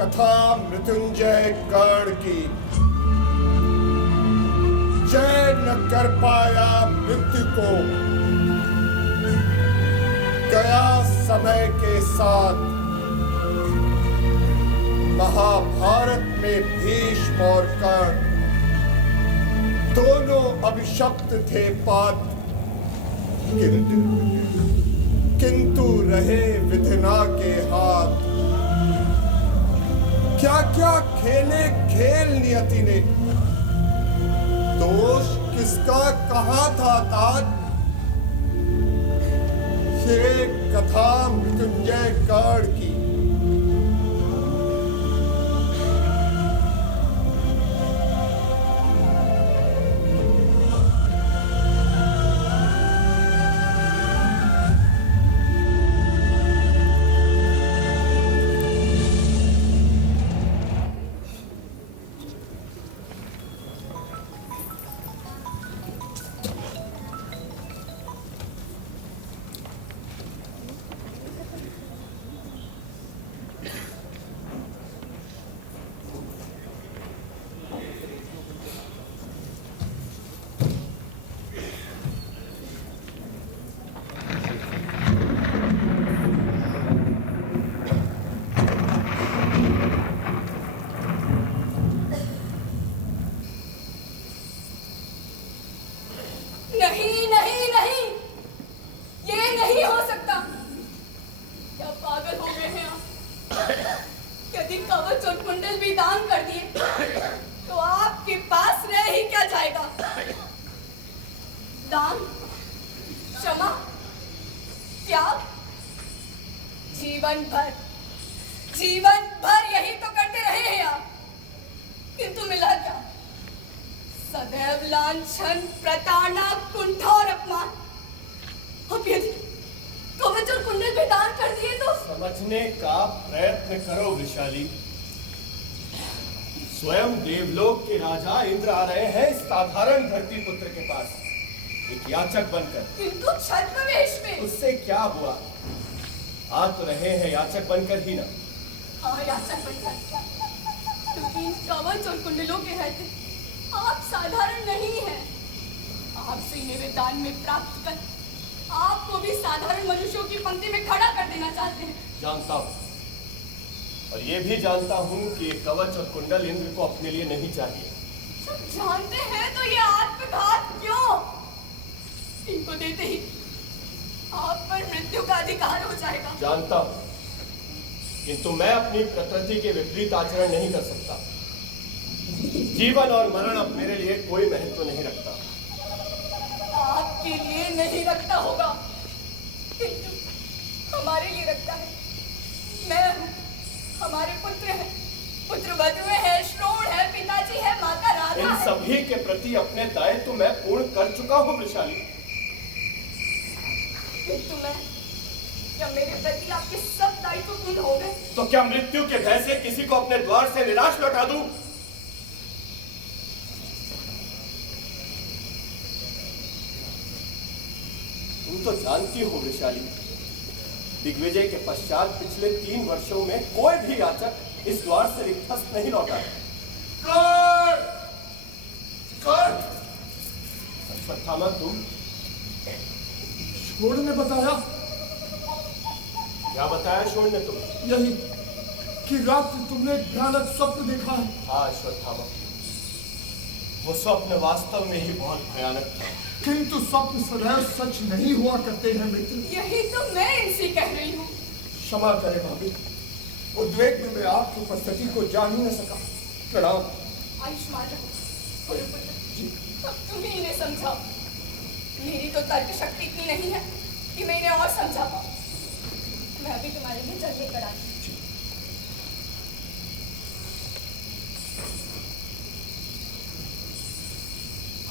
कथा मृत्युंजय कर्ण की। जय न कर पाया मृत्यु को, गया समय के साथ। महाभारत में भीष्म और कर्ण दोनों अभिशप्त थे पात्र, किंतु रहे विधना के हाथ। क्या क्या खेले खेल नियति ने, दोष किसका कहा था तात। ये कथा मृत्युंजय कर्ण की। दान, क्षमा, त्याग, जीवन भर यही तो करते रहे हैं आप। किंतु मिला क्या? सदैव लांछन, प्रताड़ना, कुंठा और अपमान। अब यदि कवच और कुंडल भी दान कर दिए तो? समझने का प्रयत्न करो वृषाली। स्वयं देवलोक के राजा इंद्र आ रहे हैं साधारण धरती पुत्र के पास, एक याचक बनकर। किंतु छद्मवेश में। उससे क्या हुआ? आ तो रहे हैं याचक बनकर ही ना। हाँ, याचक बनकर। क्योंकि इन कवच और कुंडलों के रहते आप साधारण नहीं हैं। आपसे मेरे दान में प्राप्त कर आपको भी साधारण मनुष्यों की पंक्ति में खड़ा कर देना चाहते हैं। जानता हूँ, और ये भी जानता हूँ कि ये कवच और कुंडल इंद्र को अपने लिए नहीं चाहिए। जब जानते हैं तो ये आत्मघात क्यों? इनको देते ही आप पर मृत्यु का अधिकार हो जाएगा। जानता हूँ, किंतु मैं अपनी प्रकृति के विपरीत आचरण नहीं कर सकता। जीवन और मरण अब मेरे लिए कोई महत्व नहीं रखता। आपके लिए नहीं रखता होगा, किंतु हमारे लिए रखता है। मैं हूँ, हमारे पुत्र हैं, पुत्र वधुएं हैं, श्रोण है, पिताजी है, माता राधा इन है। सभी के प्रति अपने दायित्व मैं पूर्ण कर चुका हूँ वृषाली। किंतु मैं, क्या मेरे प्रति आपके सब दायित्व पूर्ण हो गए? तो क्या मृत्यु के भय से किसी को अपने द्वार से निराश लौटा दूं? तुम तो जानती हो वृषाली, दिग्विजय के पश्चात पिछले 3 वर्षों में कोई भी याचक इस द्वार से रिक्तहस्त नहीं लौटा है। अश्वत्थामा, तुम? शोण ने बताया। क्या बताया शोण ने तुम्हें? यही कि रात्रि तुमने भयानक स्वप्न देखा है। हाँ अश्वत्थामा, वो स्वप्न वास्तव में ही बहुत भयानक था। किंतु स्वप्न सदैव सच नहीं हुआ करते हैं मित्र। यही तो मैं इनसे कह रही हूँ। क्षमा करें भाभी, उद्वेग में मैं आपकी उपस्थिति को जान ही न सका। प्रणाम। आयुष्मान रहो गुरुपुत्र। अब तुम ही इन्हें समझाओ। मेरी तो तर्क शक्ति इतनी नहीं है कि मैं इन्हें और समझा पाऊँ। मैं अभी तुम्हारे लिए जल लेकर आई।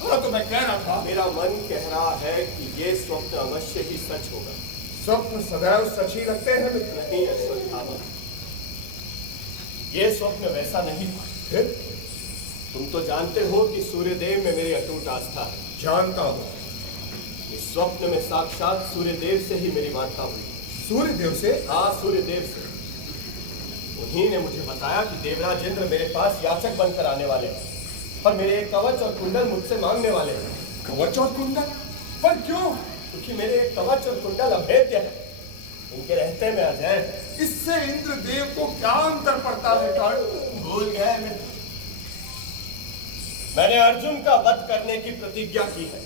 हाँ, तो मैं कह रहा था, मेरा मन कह रहा है कि ये स्वप्न अवश्य ही सच होगा। स्वप्न सदैव सच ही लगते हैं मित्र। नहीं अश्वत्थामा, ये स्वप्न वैसा नहीं था। फिर? तुम तो जानते हो कि सूर्यदेव में मेरी अटूट आस्था है। जानता हूँ। इस स्वप्न में साक्षात सूर्यदेव से ही मेरी वार्ता हुई। सूर्यदेव से? हाँ, सूर्यदेव से। उन्हीं ने मुझे बताया कि देवराज इंद्र मेरे पास याचक बनकर आने वाले हैं और मेरे एक कवच और कुंडल मुझसे मांगने वाले हैं। कवच और कुंडल? पर क्यों? क्योंकि मेरे एक कवच और कुंडल अभेद्य है, इनके रहते में अजय। इससे इंद्रदेव को क्या अंतर पड़ता है कर्ण? भूल गए मैंने अर्जुन का वध करने की प्रतिज्ञा की है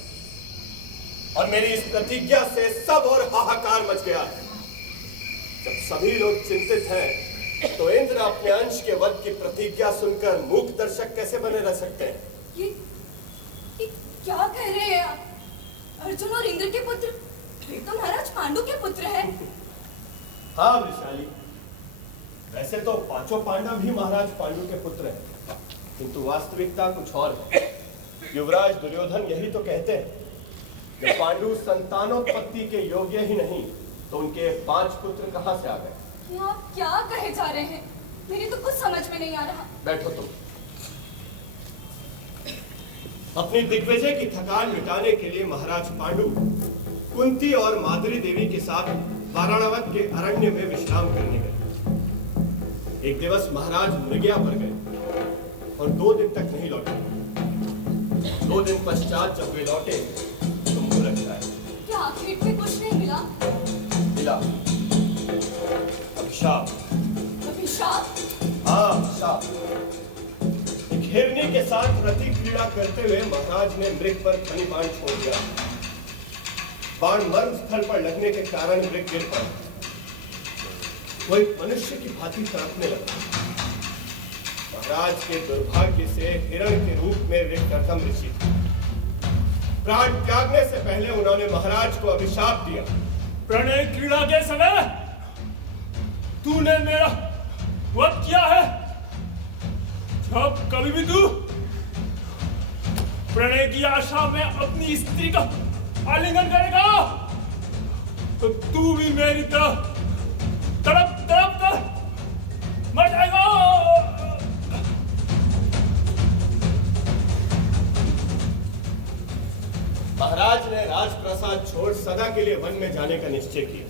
और मेरी इस प्रतिज्ञा से सब और हाहाकार मच गया है। जब सभी लोग चिंतित हैं तो इंद्र अपने अंश के वध की प्रतिज्ञा सुनकर मूक दर्शक कैसे बने रह सकते हैं? ये क्या कह रहे हैं आप? अर्जुन और इंद्र के पुत्र वे तो महाराज पांडु के पुत्र हैं। हाँ वृषाली, वैसे तो पांचों पांडव भी महाराज पांडु के पुत्र हैं, किंतु वास्तविकता कुछ और है। युवराज दुर्योधन यही तो कहते हैं कि पांडु संतानोत्पत्ति के योग्य ही नहीं तो उनके 5 पुत्र कहां से आ गए? आप क्या कहे जा रहे हैं? मेरी तो कुछ समझ में नहीं आ रहा। बैठो तुम। अपनी दिग्विजय की थकान मिटाने के लिए महाराज पांडु कुंती और माद्री देवी के साथ वाराणवत के अरण्य में विश्राम करने गए। एक दिवस महाराज मृगया पर गए और 2 दिन तक नहीं लौटे। 2 दिन पश्चात जब वे लौटे तो मूर्ख आए। क्या आखिर में कुछ नहीं मिला? मिला अभिशाप। अभिशाप? हाँ अभिशाप। एक हिरनी के साथ रति क्रीड़ा करते हुए महाराज ने मृग पर फनी बाण छोड़ दिया। बाण मर्म स्थल पर लगने के कारण मृग गिर पड़ा। वो एक मनुष्य की भांति तड़पने लगा। महाराज के दुर्भाग्य से हिरण के रूप में वे कर्दम ऋषि थे। प्राण त्यागने से पहले उन्होंने महाराज को अभिशाप दिया। प्रणय क्रीड़ा के समय तूने मेरा वध किया है। जब कभी भी तू प्रणय की आशा में अपनी स्त्री का आलिंगन करेगा तो तू भी मेरी तरह तड़प तड़प कर मर जाएगा। महाराज ने राजप्रसाद छोड़ सदा के लिए वन में जाने का निश्चय किया।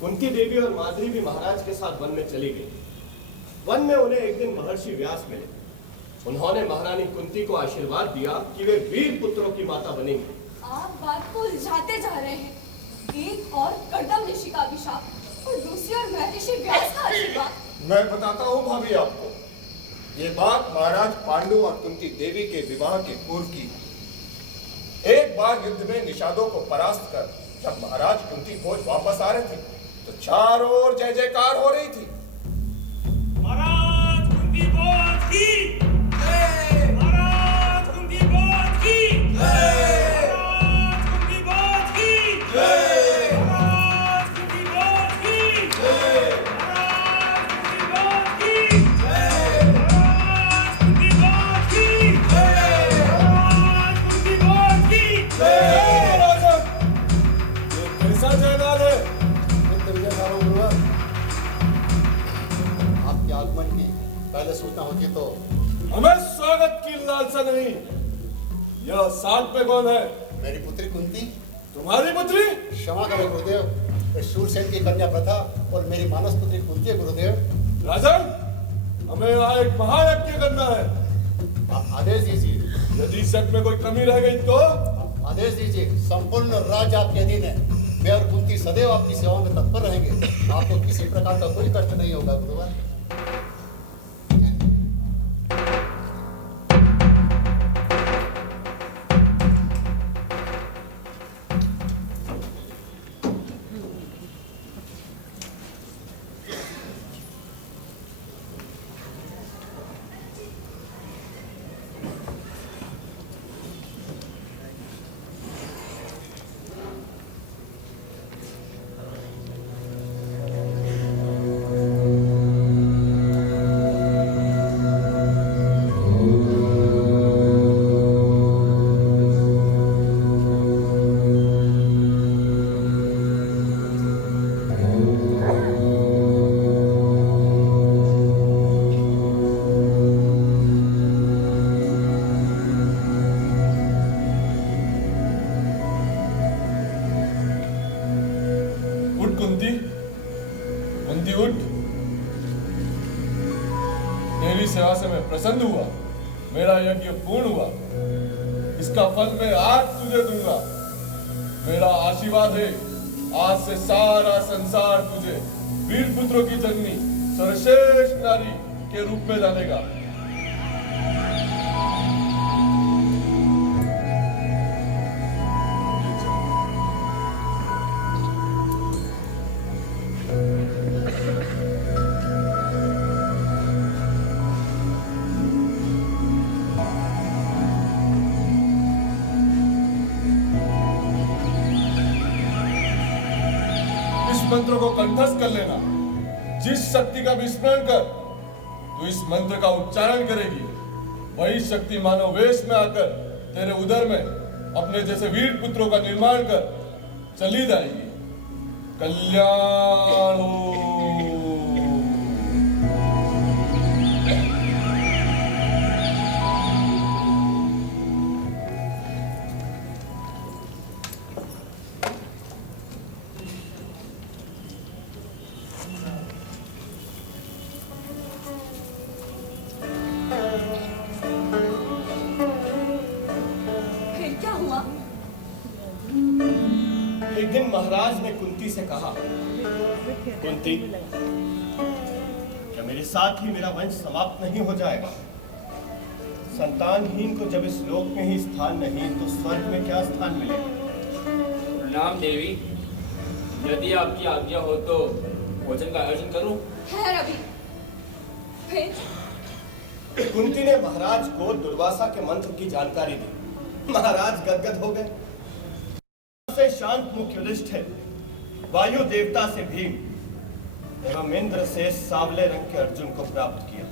कुंती देवी और माद्री भी महाराज के साथ वन में चली गई। वन में उन्हें एक दिन महर्षि व्यास मिले। उन्होंने महारानी कुंती को आशीर्वाद दिया कि वे वीर पुत्रों की माता बनेंगी। आप बात को उलझाते जा रहे हैं। एक और कर्दम ऋषि का अभिशाप और दूसरी ओर महर्षि व्यास का आशीर्वाद। मैं बताता हूँ भाभी आपको। ये बात महाराज पांडु और कुंती देवी के विवाह के पूर्व की। एक बार युद्ध में निषादों को परास्त कर जब महाराज कुंती भोज वापस आ रहे थे तो चारों ओर जय जयकार हो रही थी। महाराज कुंती भोज की जय। महाराज कुंती भोज की जय। महाराज कुंती भोज की जय। महाराज कुंती भोज की जय। महाराज कुंती भोज की जय। महाराज कुंती भोज की जय। महाराज कुंती भोज की जय। राजा, ये कैसा जयगान है? आपके आगमन की पहले सूचना होती तो। हमें स्वागत की लालसा नहीं। यह साथ पे कौन है? मेरी पुत्री कुंती। तुम्हारी पुत्री? क्षमा करें गुरुदेव, शूरसेन की कन्या प्रथा और मेरी मानस पुत्री कुंती है गुरुदेव। राजन, हमें यहाँ एक महायज्ञ करना है। आप आदेश दीजिए। यदि सब में कोई कमी रह गई तो? आदेश दीजिए। संपूर्ण राज्य आपके अधीन है। मैं और कुंती सदैव आपकी सेवा में तत्पर रहेंगे। आपको किसी प्रकार का कोई कष्ट नहीं होगा गुरुवर। तेरी सेवा से मैं प्रसन्न हुआ, मेरा यज्ञ पूर्ण हुआ, इसका फल मैं आज तुझे दूंगा। मेरा आशीर्वाद है, आज से सारा संसार तुझे वीर पुत्रों की जननी सर्वश्रेष्ठ नारी के रूप में जानेगा। मंत्र को कंठस्थ कर लेना। जिस शक्ति का विस्मरण कर तू इस मंत्र का उच्चारण करेगी, वही शक्ति मानव वेश में आकर तेरे उदर में अपने जैसे वीर पुत्रों का निर्माण कर चली जाएगी। कल्याण हो। एक दिन महाराज ने कुंती से कहा, कुंती, क्या मेरे साथ ही मेरा वंश समाप्त नहीं हो जाएगा? संतानहीन को जब इस लोक में ही स्थान नहीं, तो स्वर्ग में क्या स्थान मिलेगा? प्रणाम देवी, यदि आपकी आज्ञा हो तो भोजन का आयोजन करूं? है रवि। फिर कुंती ने महाराज को दुर्वासा के मंत्र की जानकारी दी। महाराज गदगद हो गए। से शांत मुख युधिष्ठिर, वायु देवता से भीम एवं इंद्र से सांवले रंग के अर्जुन को प्राप्त किया।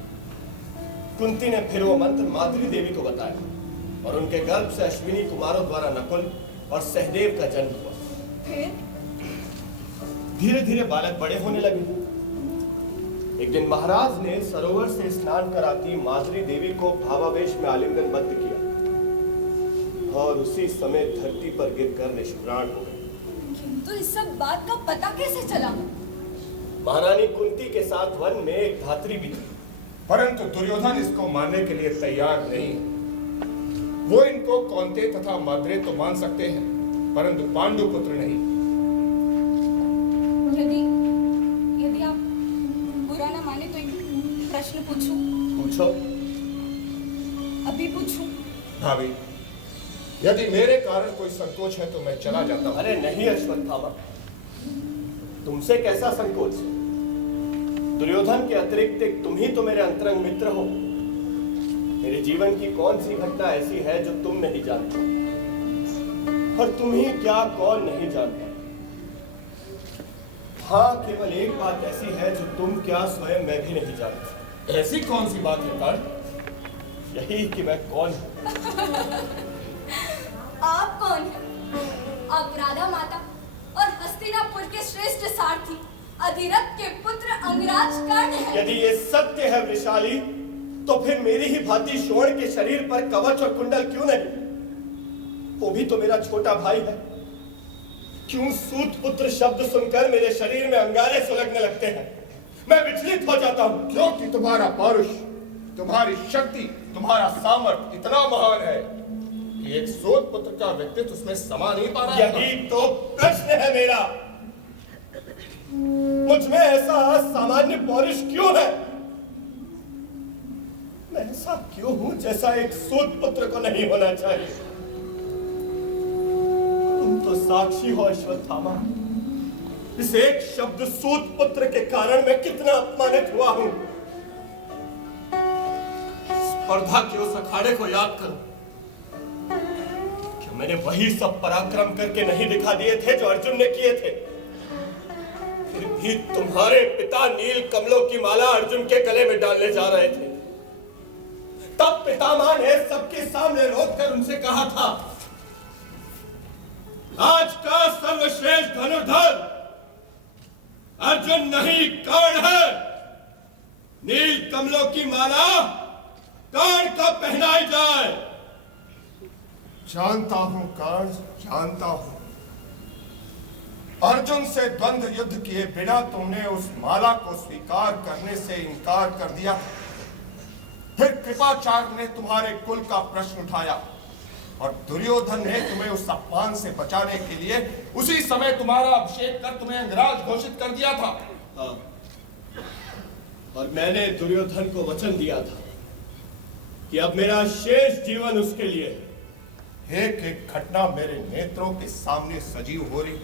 कुंती ने फिर वो मंत्र माद्री देवी को बताया और उनके गर्भ से अश्विनी कुमारों द्वारा नकुल और सहदेव का जन्म हुआ। फिर धीरे धीरे बालक बड़े होने लगे। एक दिन महाराज ने सरोवर से स्नान कराती माद्री देवी को भावावेश में आलिंगनबद्ध किया और उसी समय धरती पर गिरकर निष्प्राण हो गए। किंतु इस सब बात का पता कैसे चला? महारानी कुंती के साथ वन में एक धात्री भी थी, परंतु दुर्योधन इसको मानने के लिए तैयार नहीं है। वो इनको कौंते तथा माद्रे तो मान सकते हैं, परंतु पांडु पुत्र नहीं। यदि यदि आप बुरा न माने तो एक प्रश्न पूछूं? पूछो। अभी पूछूं? भाभी, यदि मेरे कारण कोई संकोच है तो मैं चला जाता हूं। अरे नहीं अश्वत्थामा, तुमसे कैसा संकोच? दुर्योधन के अतिरिक्त एक तुम ही तो मेरे अंतरंग मित्र हो। मेरे जीवन की कौन सी घटना ऐसी है जो तुम नहीं जानते, और तुम ही क्या कौन नहीं जानता? हाँ, केवल एक बात ऐसी है जो तुम क्या स्वयं मैं भी नहीं जानता। ऐसी कौन सी बात है कर्ण? यही कि मैं कौन हूं। आप कौन हैं? आप राधा माता और हस्तिनापुर के श्रेष्ठ सारथी अधिरथ के पुत्र अंगराज कर्ण हैं। यदि ये सत्य है वृषाली, तो फिर मेरी ही भांति स्वर्ण के शरीर पर कवच और कुंडल क्यों नहीं? वो भी तो मेरा छोटा भाई है। क्यों सूत पुत्र शब्द सुनकर मेरे शरीर में अंगारे सुलगने लगते हैं? मैं विचलित हो जाता हूँ। क्योंकि तुम्हारा पौरुष, तुम्हारी शक्ति, तुम्हारा सामर्थ्य इतना महान है कि एक सूत पुत्र का व्यक्तित्व उसमें समा नहीं पा रहा है। यही तो प्रश्न है मेरा। मुझ में ऐसा सामान्य पौरुष क्यों है? मैं ऐसा क्यों हूं जैसा एक सूत पुत्र को नहीं होना चाहिए? तुम तो साक्षी हो अश्वत्थामा, इस एक शब्द सूत पुत्र के कारण मैं कितना अपमानित हुआ हूं। स्पर्धा के उस अखाड़े को याद करो। क्या मैंने वही सब पराक्रम करके नहीं दिखा दिए थे जो अर्जुन ने किए थे? फिर भी तुम्हारे पिता नील कमलों की माला अर्जुन के गले में डालने जा रहे थे। तब पितामह ने सबके सामने रोककर उनसे कहा था, आज का सर्वश्रेष्ठ धनुर्धर अर्जुन नहीं कर्ण है। नील कमलों की माला कर्ण को पहनाई जाए। जानता हूं कर्ण, जानता हूं। अर्जुन से द्वंद्व युद्ध किए बिना तुमने उस माला को स्वीकार करने से इनकार कर दिया। कृपाचार्य ने तुम्हारे कुल का प्रश्न उठाया और दुर्योधन ने तुम्हें उस अपमान से बचाने के लिए उसी समय तुम्हारा अभिषेक कर तुम्हें अंगराज घोषित कर दिया था। हाँ, और मैंने दुर्योधन को वचन दिया था कि अब मेरा शेष जीवन उसके लिए है। एक एक घटना मेरे नेत्रों के सामने सजीव हो रही।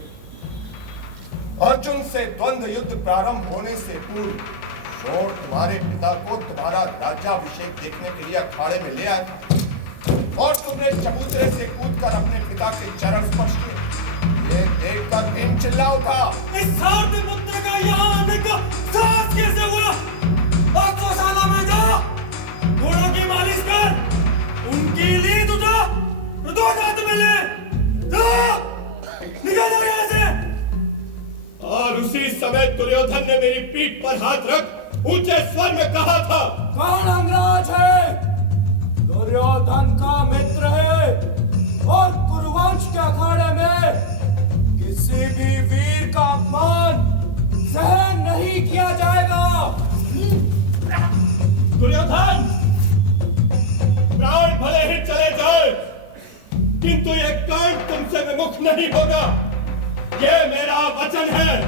अर्जुन से द्वंद्व युद्ध प्रारंभ होने से पूर्व और तुम्हारे पिता को तुम्हारा राज्याभिषेक देखने के लिए अखाड़े में ले आए और तुमने चबूतरे से कूदकर अपने पिता के चरण स्पर्श किए। ये देखकर भीम चिल्ला उठा, इस सारथी पुत्र का यहाँ आने का साहस कैसे हुआ? अश्वशाला में जा, घोड़ों की मालिश कर, उनकी लीद उठा, दो हाथ में ले, निकल जाओ यहाँ से। और उसी समय दुर्योधन ने मेरी पीठ पर हाथ रख ऊंचे स्वर में कहा था, कौन अंगराज है? दुर्योधन का मित्र है और कुरुवंश के अखाड़े में किसी भी वीर का अपमान सहन नहीं किया जाएगा। दुर्योधन, प्राण भले ही चले जाए किंतु ये कांड तुमसे विमुख नहीं होगा, ये मेरा वचन है।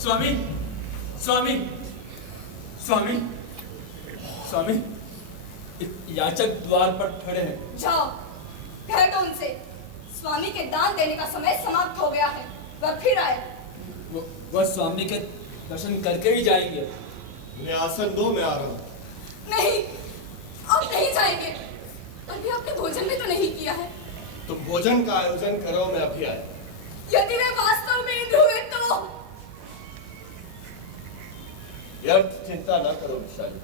स्वामी, स्वामी, स्वामी, स्वामी, याचक द्वार पर खड़े हैं। जाओ, कह दो उनसे स्वामी के दान देने का समय समाप्त हो गया है, वह फिर आए। वह स्वामी के दर्शन करके ही जाएंगे। उन्हें आसन दो, मैं आ रहा हूं। नहीं, आप नहीं जाएंगे। अभी आपने भोजन भी तो नहीं किया है। तुम भोजन का आयोजन करो, मैं अभी आया। यदि वे वास्तव में इंद्र हुए तो व्यर्थ चिंता न करो विशाली।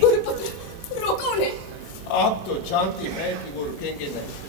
गुरुपुत्र, रोको उन्हें। आप तो जानती हैं कि वो रुकेंगे नहीं।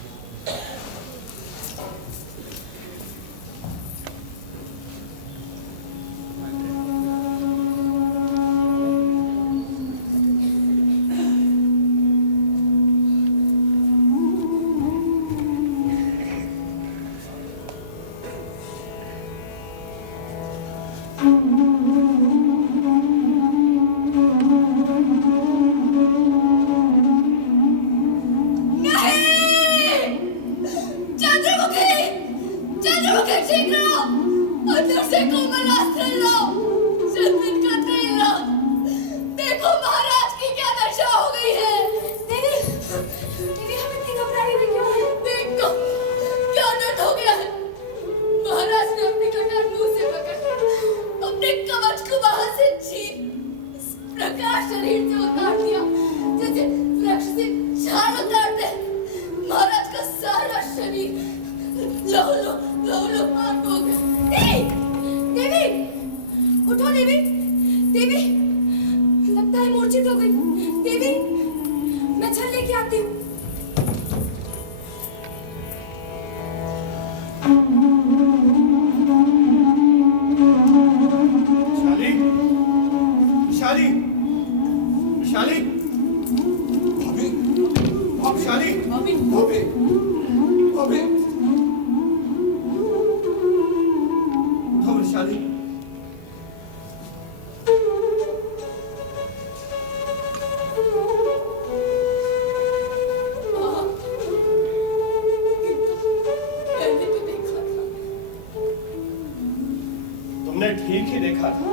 तुमने ठीक ही देखा था,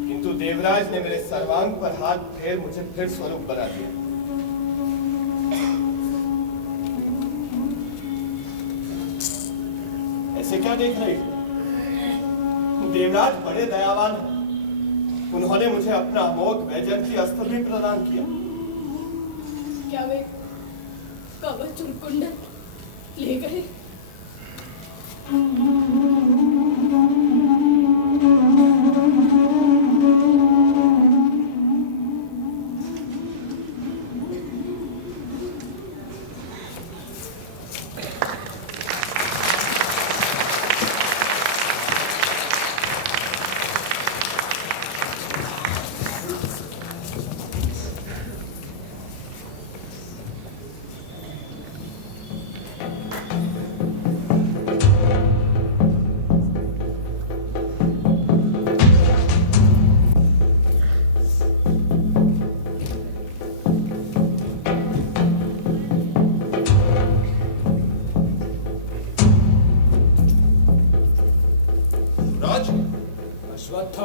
किंतु देवराज ने मेरे सर्वांग पर हाथ फेर मुझे फिर स्वरूप बना दिया। ऐसे क्या देख रही हो? देवराज बड़े दयावान हैं। उन्होंने मुझे अपना अमोघ वैजयंती अस्त्र भी प्रदान किया। क्या वे कवच और कुंडल ले गए?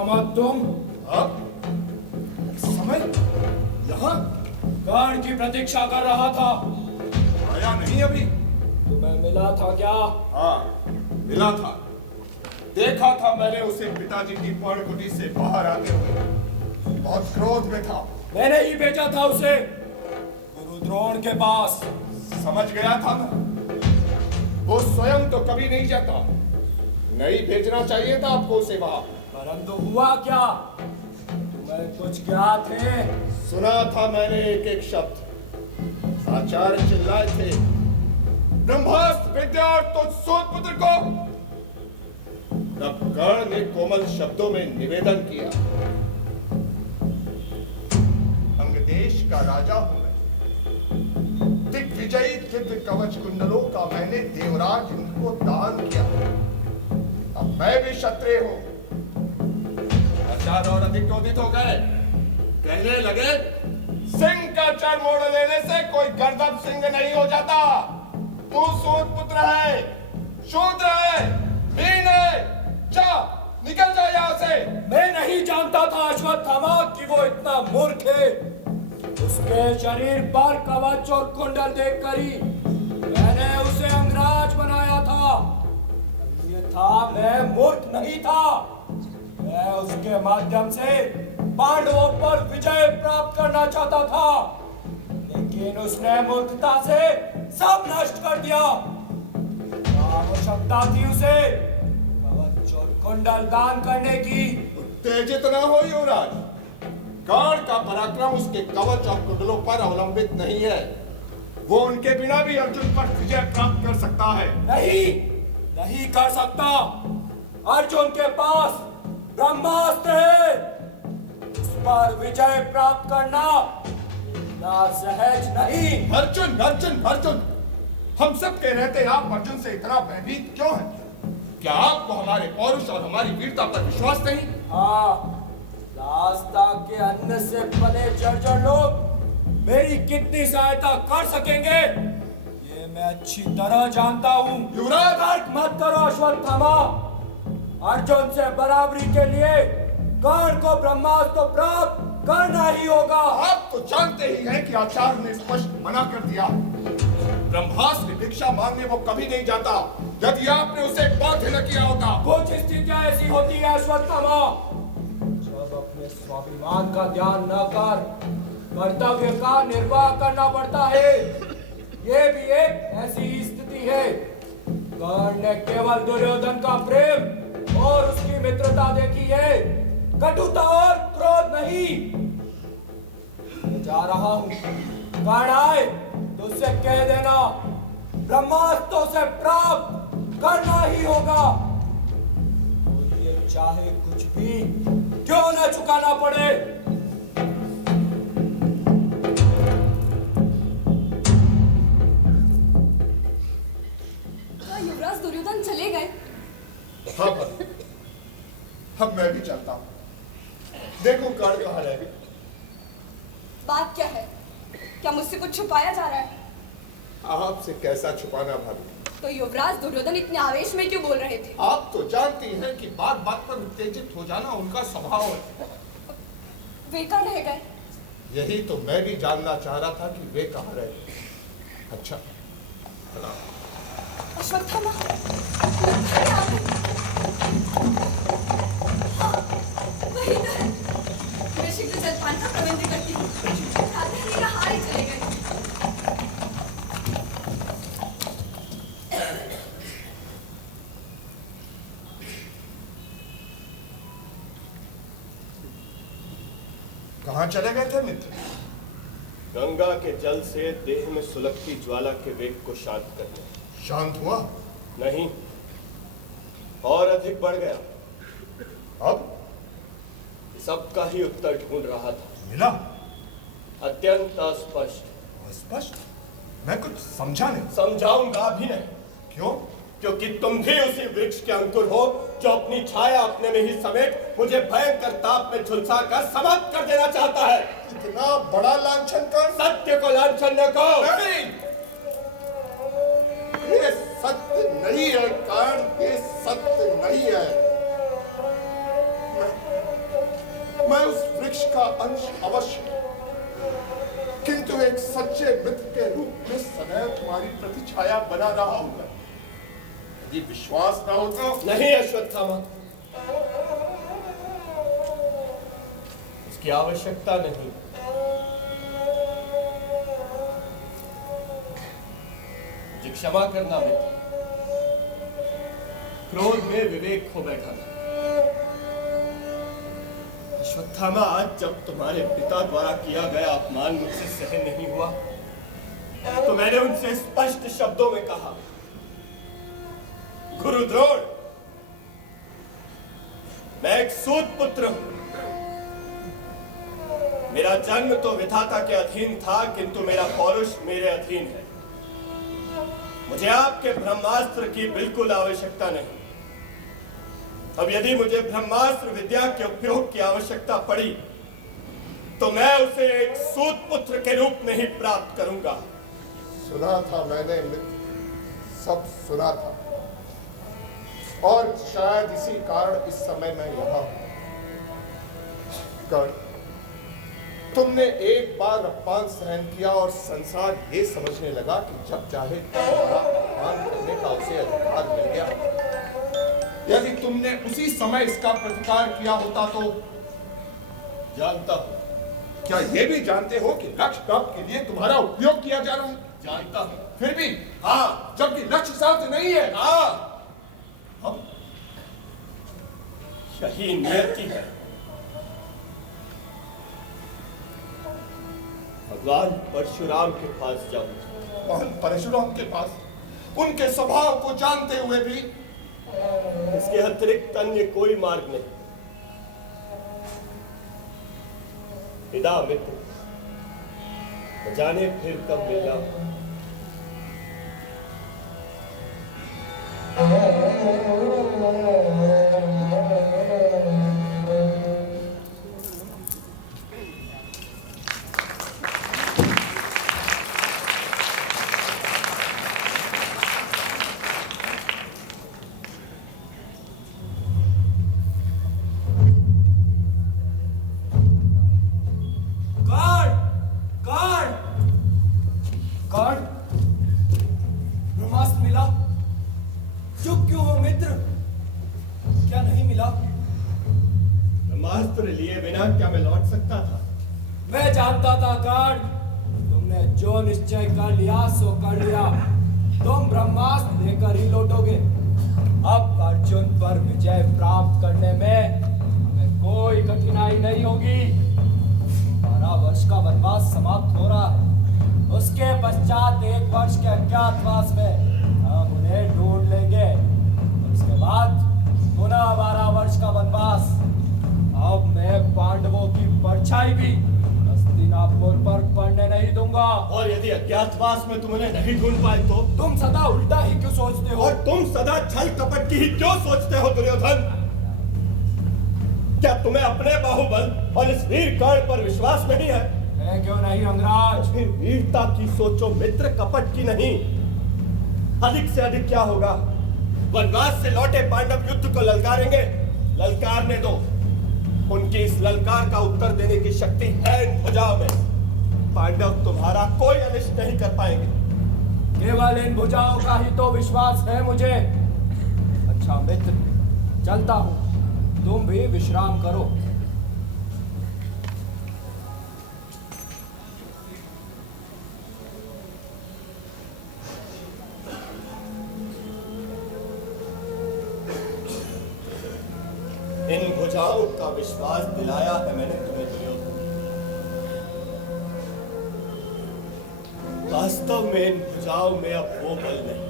मत तुम। अब समय यहाँ कर्ण की प्रतीक्षा कर रहा था। आया नहीं अभी। तुम्हें मिला था क्या? हाँ, मिला था। देखा था मैंने उसे पिताजी की पर्णकुटी से बाहर आते हुए। बहुत क्रोध में था। मैंने ही भेजा था उसे गुरु द्रोण के पास। समझ गया था मैं। वो स्वयं तो कभी नहीं जाता। नहीं भेजना चाहिए था आपको उसे वहां। परंतु हुआ क्या? तुम्हें कुछ ज्ञात है? सुना था मैंने एक एक शब्द। आचार्य चिल्लाए थे, ब्रह्मास्त्र विद्या और तुझ सूत पुत्र को। तब कर्ण ने कोमल शब्दों में निवेदन किया, अंग देश का राजा हूं मैं। दिग्विजयी दिव्य कवच कुंडलों का मैंने देवराज इंद्र को दान किया। अब मैं भी क्षत्रिय हूं। आचार्य और अधिक क्रोधित हो गए। कहने लगे, सिंह का चर मोड़ लेने से कोई गर्दभ सिंह नहीं हो जाता। तू सूत पुत्र है, शूद्र है, हीन है। जा, निकल जा यहाँ से। मैं नहीं जानता था अश्वत्थामा कि वो इतना मूर्ख है। उसके शरीर पर कवच और कुंडल देखकर ही मैंने उसे अंगराज बनाया था। अन्यथा मैं मूर्ख नहीं था। मैं उसके माध्यम से पांडवों पर विजय प्राप्त करना चाहता था, लेकिन उसने मूर्खता से सब नष्ट कर दिया। आवश्यकता थी उसे कवच और कुंडल दान करने की। उत्तेजित न हो युवराज। कर्ण का पराक्रम उसके कवच और कुंडलों पर अवलंबित नहीं है। वो उनके बिना भी अर्जुन पर विजय प्राप्त कर सकता है। नहीं, नहीं कर सकता। अर्जुन के पास ब्रह्मास्त्र है। उस पर विजय प्राप्त करना इतना सहज नहीं। अर्जुन, अर्जुन, अर्जुन। हम सब के रहते आप अर्जुन से इतना भयभीत क्यों हैं? क्या आपको हमारे पौरुष और हमारी वीरता पर विश्वास नहीं? हाँ, दास्ता के अन्न से पले जर्जर लोग मेरी कितनी सहायता कर सकेंगे ये मैं अच्छी तरह जानता हूँ। युवराज, तर्क मत करो अश्वत्थामा। अर्जुन से बराबरी के लिए कर्ण को ब्रह्मास्त्र तो प्राप्त करना ही होगा। आप तो जानते ही हैं कि आचार्य ने स्पष्ट मना कर दिया। ब्रह्मास्त्र की भिक्षा मांगने वो कभी नहीं जाता। यदि आपने उसे बाध्य न किया होता। कुछ स्थितियां ऐसी होती है अश्वत्थामा, जब अपने स्वाभिमान का ध्यान न कर कर्तव्य का निर्वाह करना पड़ता है। ये भी एक ऐसी ही स्थिति है। कर्ण ने केवल दुर्योधन का प्रेम और उसकी मित्रता देखी है, कटुता और क्रोध नहीं। मैं जा रहा हूँ। कर्ण आए तो उससे कह देना ब्रह्मास्त्र से प्राप्त करना ही होगा। तो ये चाहे कुछ भी क्यों न चुकाना पड़े। युवराज दुर्योधन चले गए। हाँ भाई, अब मैं भी चलता हूँ। देखो कर्ण कहाँ रह गए। बात क्या है? क्या मुझसे कुछ छुपाया जा रहा है? आपसे कैसा छुपाना भाभी? तो युवराज दुर्योधन इतने आवेश में क्यों बोल रहे थे? आप तो जानती हैं कि बात बात पर उत्तेजित हो जाना उनका स्वभाव है। वे कहाँ रह गए? यही तो मैं भी जानना चाह रहा था कि वे कहाँ रह गए। अच्छा, अश्वत्थामा, वही तो है। मैं शीघ्र जलपान का प्रबंध करती हूँ। राधा नहाए चले गए। कहाँ चले गए थे मित्र? गंगा के जल से देह में सुलगती ज्वाला के वेग को शांत करने। शांत हुआ? नहीं, और अधिक बढ़ गया। अब सबका ही उत्तर ढूंढ रहा था। मिला? अत्यंत अस्पष्ट। स्पष्ट? मैं कुछ समझा नहीं। समझाऊंगा भी नहीं। क्यों? क्योंकि तुम भी उसी वृक्ष के अंकुर हो जो अपनी छाया अपने में ही समेट मुझे भयंकर ताप में झुलसा कर समाप्त कर देना चाहता है। इतना बड़ा लांछन कर? सत्य को लांछन न कहो। नहीं, ये सत्य नहीं है कर्ण, ये सत्य नहीं है। मैं उस वृक्ष का अंश अवश्य हूं, किंतु एक सच्चे मित्र के रूप में सदैव तुम्हारी प्रतिछाया बना रहा हूं। यदि विश्वास ना हो तो नहीं अश्वत्थामा, उसकी आवश्यकता नहीं। मुझे क्षमा करना मित्र, क्रोध में विवेक खो बैठा था। अश्वत्थामा, आज जब तुम्हारे पिता द्वारा किया गया अपमान मुझसे सहन नहीं हुआ तो मैंने उनसे स्पष्ट शब्दों में कहा, गुरु द्रोण, मैं एक सूत पुत्र हूं। मेरा जन्म तो विधाता के अधीन था, किंतु मेरा पौरुष मेरे अधीन है। मुझे आपके ब्रह्मास्त्र की बिल्कुल आवश्यकता नहीं। अब यदि मुझे ब्रह्मास्त्र विद्या के उपयोग की आवश्यकता पड़ी तो मैं उसे एक सूत पुत्र के रूप में ही प्राप्त करूंगा। सुना था मैंने मित्र, सब सुना था, और शायद इसी कारण इस समय मैं यहाँ हूं। कर्ण, तुमने एक बार अपमान सहन किया और संसार ये समझने लगा कि जब चाहे तुम्हारा अपमान करने का उसे अधिकार मिल गया। यदि तुमने उसी समय इसका प्रतिकार किया होता तो जानता हूं। क्या ये भी जानते हो कि लक्ष्य प्राप्त के लिए तुम्हारा उपयोग किया जा रहा है? जानता हूं। फिर भी हाँ, जबकि लक्ष्य साथ नहीं है। हाँ, हम यही नियति है। भगवान परशुराम के पास जाऊं। महान परशुराम के पास? उनके स्वभाव को जानते हुए भी? इसके अतिरिक्त अन्य कोई मार्ग नहीं। पिता मित्र, न जाने फिर कब मिल जाऊं। ब्रह्मास्त्र मिला? चुप क्यों हो मित्र? क्या नहीं मिला? ब्रह्मास्त्र लिए बिना क्या मैं लौट सकता था? मैं जानता था कर्ण, तुमने जो निश्चय कर लिया सो कर लिया। तुम ब्रह्मास्त्र लेकर ही लौटोगे। अब अर्जुन पर विजय प्राप्त करने में हमें कोई कठिनाई नहीं होगी। 12 वर्ष का वनवास समाप्त हो रहा है। उसके पश्चात 1 वर्ष के अज्ञातवास में हम उन्हें ढूंढ लेंगे। उसके बाद पुनः 12 वर्ष का वनवास। अब मैं पांडवों की परछाई भी हस्तिनापुर पर पड़ने नहीं दूंगा। और यदि अज्ञातवास में तुम उन्हें नहीं ढूंढ पाए तो? तुम सदा उल्टा ही क्यों सोचते हो? और तुम सदा छल कपट की ही क्यों सोचते हो दुर्योधन? क्या तुम्हें अपने बाहुबल और इस वीर कर्ण पर विश्वास नहीं है? है क्यों नहीं रंगराज? फिर वीरता की सोचो मित्र, कपट की नहीं। अधिक से अधिक क्या होगा? वनवास से लौटे पांडव युद्ध को ललकारेंगे। ललकारने दो। उनकी इस ललकार का उत्तर देने की शक्ति है इन भुजाओं में। पांडव तुम्हारा कोई अनिष्ट नहीं कर पाएंगे। केवल इन भुजाओं का ही तो विश्वास है मुझे। अच्छा मित्र, चलता हूं, तुम भी विश्राम करो। इन भुजाओं का विश्वास दिलाया है मैंने तुम्हें दुर्योधन। वास्तव में इन भुजाओं में अब वो बल नहीं।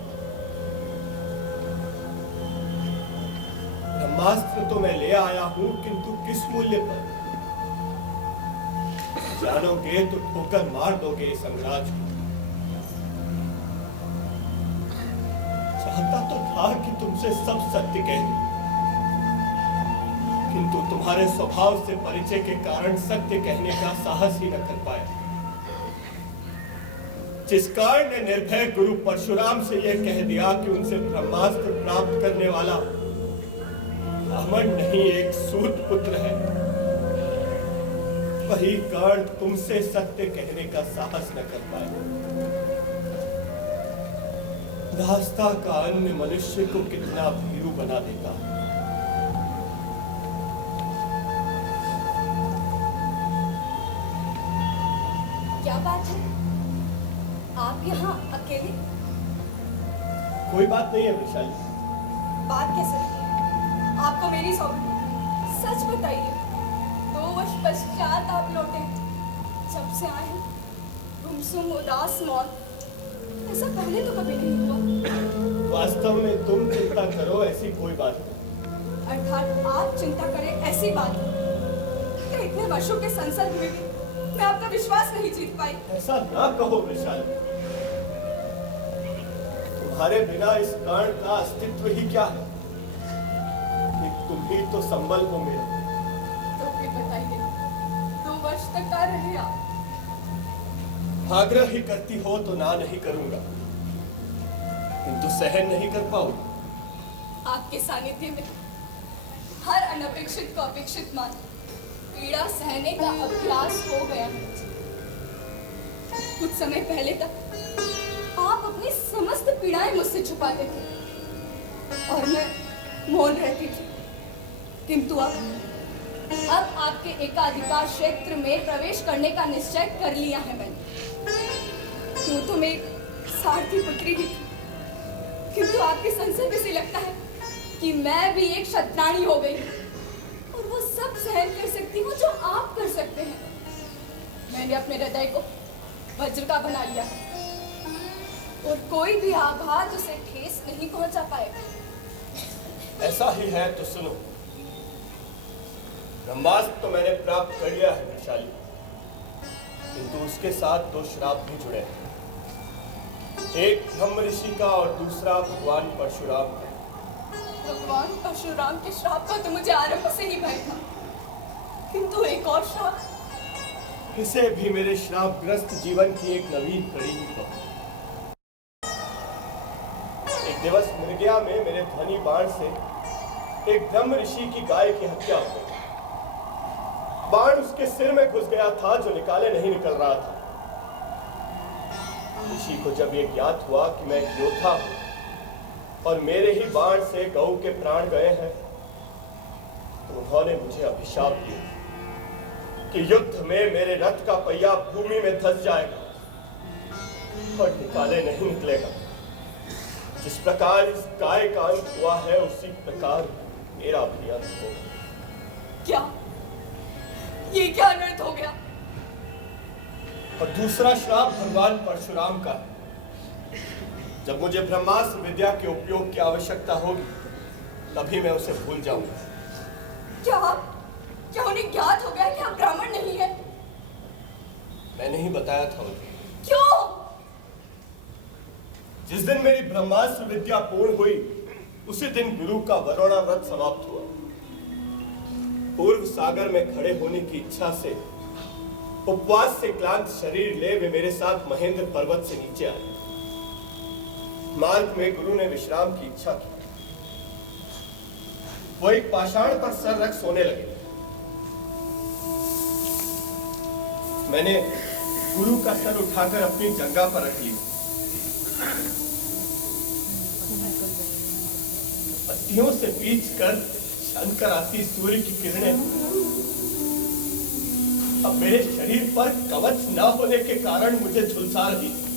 ब्रह्मास्त्र तो मैं ले आया हूं, किंतु किस मूल्य पर? जानोगे तो ठोकर मार दोगे इस अंगराज को। चाहता तो था कि तुमसे सब सत्य कह दूं, किंतु तुम्हारे स्वभाव से परिचय के कारण सत्य कहने का साहस ही न कर पाया। जिस कारण ने निर्भय गुरु परशुराम से यह कह दिया कि उनसे ब्रह्मास्त्र प्राप्त करने वाला ब्राह्मण नहीं, एक सूत पुत्र है। वही कर्ण तुमसे सत्य कहने का साहस न कर पाए। दास्ता का अन्न मनुष्य को कितना भीरू बना देता है। क्या बात है, आप यहाँ अकेले? कोई बात नहीं है वैशाली। बात कैसे? आपको मेरी सौगंध, सच बताइए, 2 वर्ष पश्चात आप लौटे, जब से आए हैं, गुमसुम उदास मौत, ऐसा पहले तो कभी नहीं हुआ। वास्तव में तुम चिंता करो ऐसी कोई बात नहीं। अर्थात आप चिंता करें ऐसी बात कि इतने वर्षों के संसर्ग में भी मैं आपका विश्वास नहीं जीत पाई। ऐसा ना कहो वैशाली, तुम्हारे बिना इस कर्ण का अस्तित्व ही क्या है? एक तुम ही तो संबल हो मेरा। तो फिर बताइए, 2 वर्ष तक कहाँ रहे आप? आग्रह ही करती हो तो ना नहीं करूंगा, किंतु सहन नहीं कर पाऊंगा। आपके सानिध्य में हर अनपेक्षित को अपेक्षित मान पीड़ा सहने का अभ्यास हो गया है। कुछ समय पहले तक आप अपनी समस्त पीड़ाएं मुझसे छुपाते थे और मैं मौन रहती थी, किंतु अब आपके एकाधिकार क्षेत्र में प्रवेश करने का निश्चय कर लिया है मैंने। क्यों तो मैं एक सारथी पुत्री ही थी, किंतु आपके संसर्ग से लगता है कि मैं भी एक शतरानी हो गई और वो सब सहन कर सकती हूँ जो आप कर सकते हैं। मैंने अपने हृदय को वज्र का बना लिया और कोई भी आघात उसे ठेस नहीं पहुंचा पाएगा। ऐसा ही है तो सुनो, ब्रह्मास्त्र तो मैंने प्राप्त कर लिया है वैशाली, किंतु उसके साथ 2 श्राप भी जुड़े हैं। एक ब्रह्म ऋषि का और दूसरा भगवान परशुराम का। भगवान परशुराम के श्राप का तो मुझे आरंभ से ही भय था, किंतु एक और श्राप, इसे भी मेरे श्रापग्रस्त जीवन की एक नवीन कड़ी ही कहो। एक दिवस मृगया में मेरे ध्वनि बाण से एक ब्रह्म ऋषि की गाय की हत्या हो गई। बाण उसके सिर में घुस गया था जो निकाले नहीं निकल रहा था। ऋषि को जब यह ज्ञात हुआ कि मैं एक योद्धा हूं और मेरे ही बाण से गौ के प्राण गए हैं, तो उन्होंने मुझे अभिशाप दिया कि युद्ध में मेरे रथ का पहिया भूमि में धंस जाएगा और निकाले नहीं निकलेगा। जिस प्रकार इस गाय का अंत हुआ है, उसी प्रकार मेरा भी अंत होगा। क्या ये क्या अनर्थ हो गया? और दूसरा श्राप भगवान परशुराम का है। जब मुझे ब्रह्मास्त्र विद्या के उपयोग की आवश्यकता होगी, तभी मैं उसे भूल जाऊंगा। क्या उन्हें ज्ञात हो गया कि आप ब्राह्मण नहीं हैं? मैंने ही बताया था उन्हें। क्यों? जिस दिन मेरी ब्रह्मास्त्र विद्या पूर्ण हुई, उसी दिन गुरु का वरुणा व्रत समाप्त हुआ। पूर्व सागर में खड़े होने की इच्छा से उपवास से क्लांत शरीर ले वे मेरे साथ महेंद्र पर्वत से नीचे आए। मार्ग में गुरु ने विश्राम की इच्छा की। वो एक पाषाण पर सर रख सोने लगे। मैंने गुरु का सर उठाकर अपनी जंगा पर रख लिया। पत्तियों से बीच कर शंकर आती सूर्य की किरणें अब मेरे शरीर पर कवच न होने के कारण मुझे झुलसा रही थी।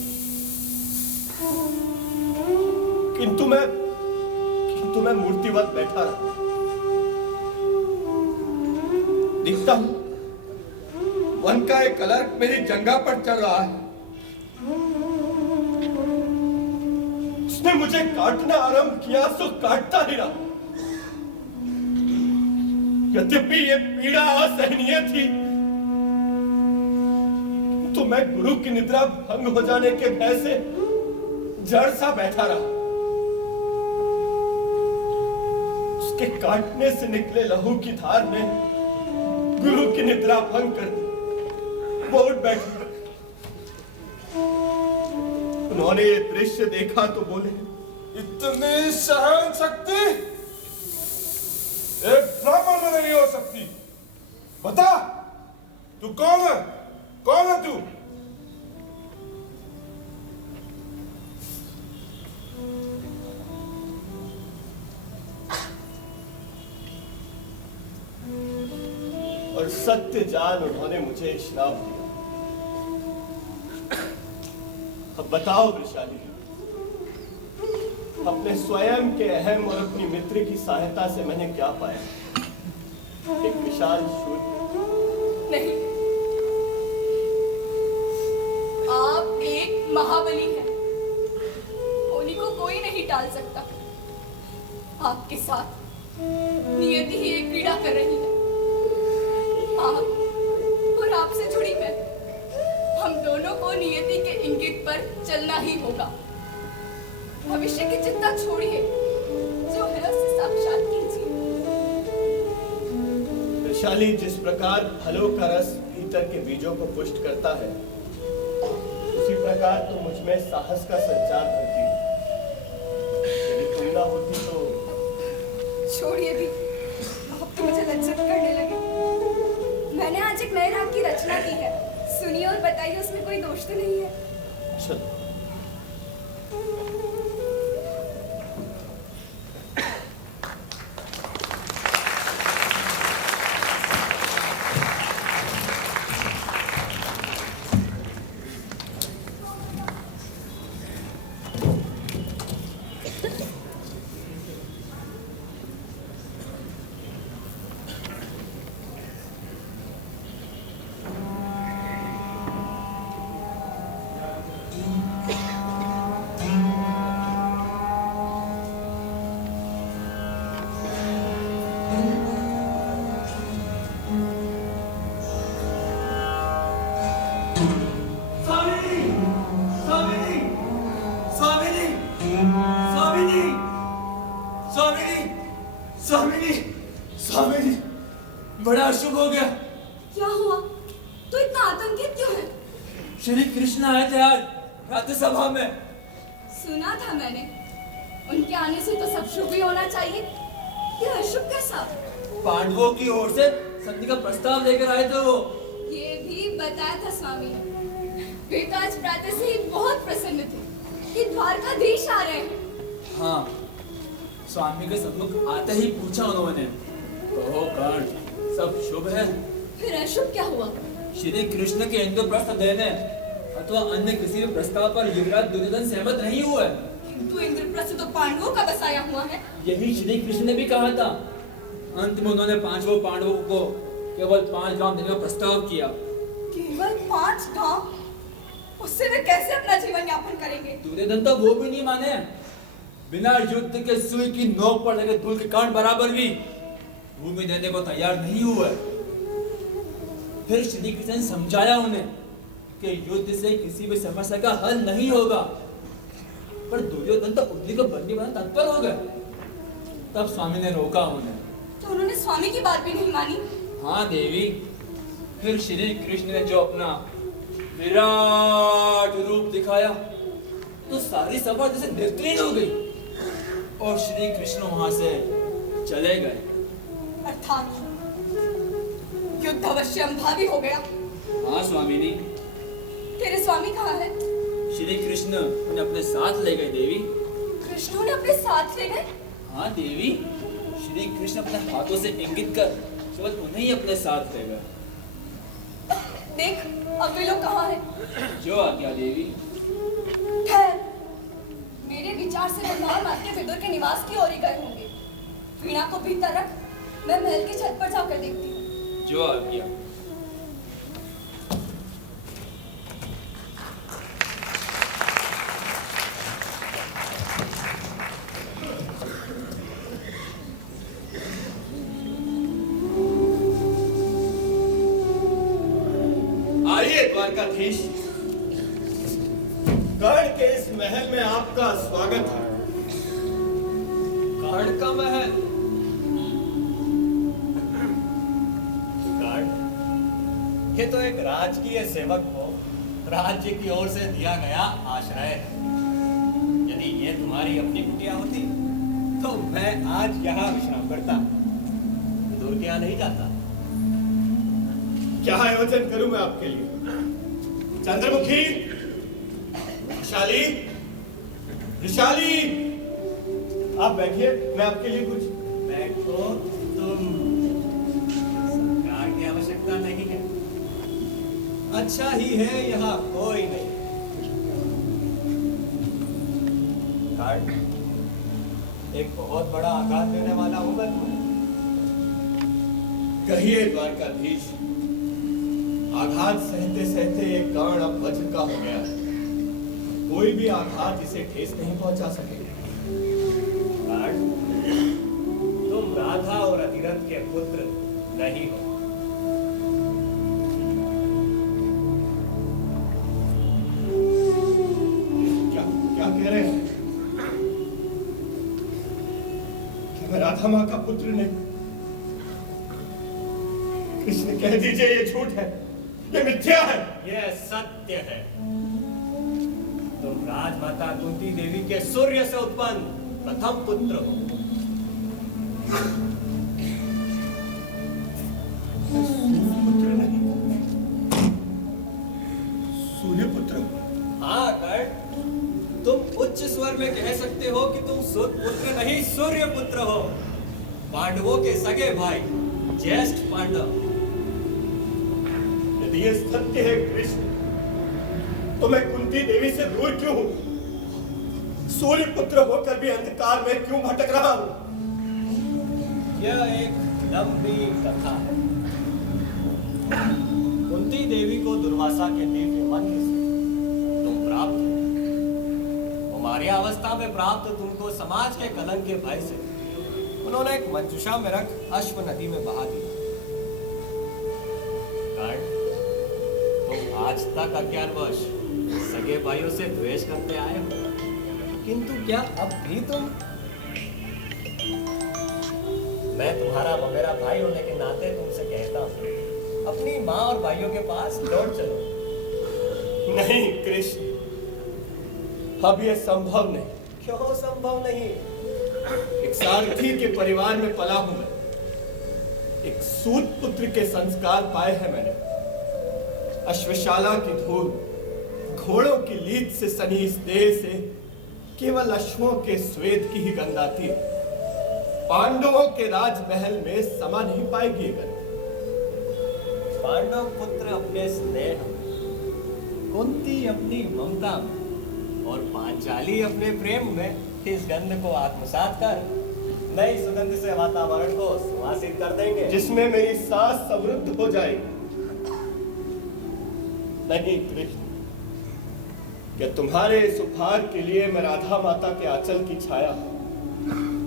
किंतु मैं मूर्तिवत बैठा रहा। दिखता हूं वन का एक क्लर्क मेरी जंगा पर चढ़ रहा है। उसने मुझे काटना आरंभ किया तो काटता ही रहा। यद्यपि ये पीड़ा असहनीय थी, तो मैं गुरु की निद्रा भंग हो जाने के भय से जड़ सा बैठा रहा। उसके काटने से निकले लहू की धार ने गुरु की निद्रा भंग कर दी। वो उठ बैठे। उन्होंने ये दृश्य देखा तो बोले, इतनी सहन शक्ति एक ब्राह्मण में नहीं हो सकती। बता तू कौन है? कौन है तू? और सत्य जान उन्होंने मुझे श्राप दिया। अब बताओ वृषाली, अपने स्वयं के अहम और अपनी मित्र की सहायता से मैंने क्या पाया? एक विशाल शून्य। नहीं, आप एक महाबली हैं। होली को कोई नहीं टाल सकता। आपके साथ नियति ही एक क्रीड़ा कर रही है। आप और आपसे जुड़ी मैं, हम दोनों को नियति के इंगित पर चलना ही होगा। भविष्य की चिंता छोड़िए, जो है उसे साक्षात कीजिए। वैशाली, जिस प्रकार फलों का रस भीतर के बीजों को पुष्ट करता है, उसी प्रकार तो मुझ में साहस का संचार करती है। यदि तुम ना होती तो छोड़िए भी, अब तो मुझे लज्जित करने लगे। मैंने आज एक नए राग की रचना की है, सुनिए और बताइए उसमें कोई दोष तो नहीं है। चलो। स्वामिनी, बड़ा शुभ हो गया। क्या हुआ? तो इतना आतंकित क्यों है? श्री कृष्ण आए थे आज राज्य सभा में। सुना था मैंने। उनके आने से तो सब शुभ ही होना चाहिए। यह अशुभ कैसा? पांडवों की ओर से संधि का प्रस्ताव लेकर आए थे वो। ये भी बताया था स्वामी ने। वे तो आज प्रातः से ही बहुत प्रसन्न थे कि द्वारकाधीश आ रहे हैं। हाँ, स्वामी के सम्मुख आते ही पूछा उन्होंने, कहो कर्ण, सब शुभ है? फिर अशुभ क्या हुआ? श्री कृष्ण के इंद्रप्रस्थ देने अथवा अन्य किसी भी प्रस्ताव पर युवराज दुर्योधन सहमत नहीं हुए। किंतु इंद्रप्रस्थ तो पांडवों का बसाया हुआ है। यही श्री कृष्ण ने भी कहा था। अंत में उन्होंने पांचों पांडवों को केवल 5 गांव देने का प्रस्ताव किया। केवल 5 गांव? उससे वे कैसे अपना जीवन यापन करेंगे? दुर्योधन तो वो भी नहीं माने। बिना युद्ध के सुई की नोक पर लगे धूल के कण बराबर भी भूमि देने को तैयार नहीं हुए। फिर श्री कृष्ण ने समझाया उन्हें कि युद्ध से किसी भी समस्या का हल नहीं होगा। पर दुर्योधन तो उंगली को बंदी बनाने तत्पर हो गए। तब स्वामी ने रोका उन्हें। तो उन्होंने स्वामी की बात भी नहीं मानी? हाँ देवी, फिर श्री कृष्ण ने जो अपना विराट रूप दिखाया तो सारी सभा जैसे नेत्रहीन हो गई और श्री कृष्ण वहां से चले गए। अर्थात युद्ध अवश्य अंभावी हो गया। हाँ स्वामिनी। तेरे स्वामी कहाँ है? श्री कृष्ण उन्हें अपने साथ ले गए देवी। कृष्ण उन्हें अपने साथ ले गए? हाँ देवी, श्री कृष्ण अपने हाथों से इंगित कर केवल उन्हें ही अपने साथ ले गए। देख, अब वे लोग कहाँ हैं? जो आज्ञा देवी। ठहर, मेरे विचार से वे महामार्ग के विदुर के निवास की ओर ही गए होंगे। वीणा को भीतर रख, मैं महल की छत पर जाकर देखती हूँ। जो आज्ञा। आइए द्वारकाधीश, कर्ण के इस महल में आपका स्वागत है। कर्ण का महल? कर्ण, ये तो एक राजकीय सेवक को राज्य की ओर से दिया गया आश्रय है। यदि ये तुम्हारी अपनी कुटिया होती तो मैं आज यहाँ विश्राम करता, दूर के यहाँ नहीं जाता। क्या आयोजन करूं मैं आपके लिए? चंद्रमुखी, विशाली, विशाली, आप बैठिए, मैं आपके लिए कुछ। बैठो तुम, सरकार की आवश्यकता नहीं है। अच्छा ही है यहाँ कोई नहीं। कार्ड, एक बहुत बड़ा आघात देने वाला हूं मैं तुम्हें। कहिए द्वारकाधीश, आघात सहते सहते एक कर्ण अब वज्र का हो गया है। कोई भी आघात इसे ठेस नहीं पहुंचा सकेगा। कार्ड, तुम राधा और अधिरथ के पुत्र नहीं हो। क्या क्या कह रहे हैं? क्या मैं राधा माँ का पुत्र नहीं? कृष्ण, कह दीजिए ये झूठ है, ये मिथ्या है। यह सत्य है। तुम राजमाता कुंती देवी के सूर्य से उत्पन्न प्रथम पुत्र हो। पुत्र नहीं, सूर्य पुत्र। हाँ कर्ण, तुम उच्च स्वर में कह सकते हो कि तुम सुत पुत्र नहीं सूर्य पुत्र हो। पांडवों के सगे भाई, ज्येष्ठ पांडव। यदि ये सत्य है कृष्ण, तो मैं कुंती देवी से दूर क्यों हूं? सूर्य पुत्र होकर भी अंधकार में क्यों भटक रहा हूं? यह एक लंबी कथा है। कुंती देवी को दुर्वासा के दिव्य मंत्र से तुम प्राप्त हो। कुमारिया अवस्था में प्राप्त तुमको समाज के कलंक के भय से उन्होंने एक मंजुषा में रख अश्व नदी में बहा दिया। कर्ण, तुम आज तक अज्ञानवश सगे भाइयों से द्वेष करते आए हो, किंतु क्या अब भी तुम? मैं तुम्हारा ममेरा भाई होने के नाते तुमसे कहता हूँ, अपनी माँ और भाइयों के पास लौट चलो। नहीं कृष्ण, अब यह संभव नहीं। क्यों संभव नहीं? एक सारथी के परिवार में पला हूं मैं। एक सूत पुत्र के संस्कार पाए हैं मैंने। अश्वशाला की धूल, घोड़ों की लीद से सनी इस देह से केवल अश्वों के श्वेत की ही गंध आती है। पांडवों के राजमहल में समा नहीं पाएगी ये गंध। पांडव पुत्र अपने स्नेह में, कुंती अपनी ममता में और पांचाली अपने प्रेम में इस गंध को आत्मसात कर नई सुगंध से वातावरण को सुवासित कर देंगे, जिसमें मेरी सांस समृद्ध हो जाएगी। नहीं कृष्ण, क्या तुम्हारे इस उपहार के लिए मैं राधा माता के आंचल की छाया,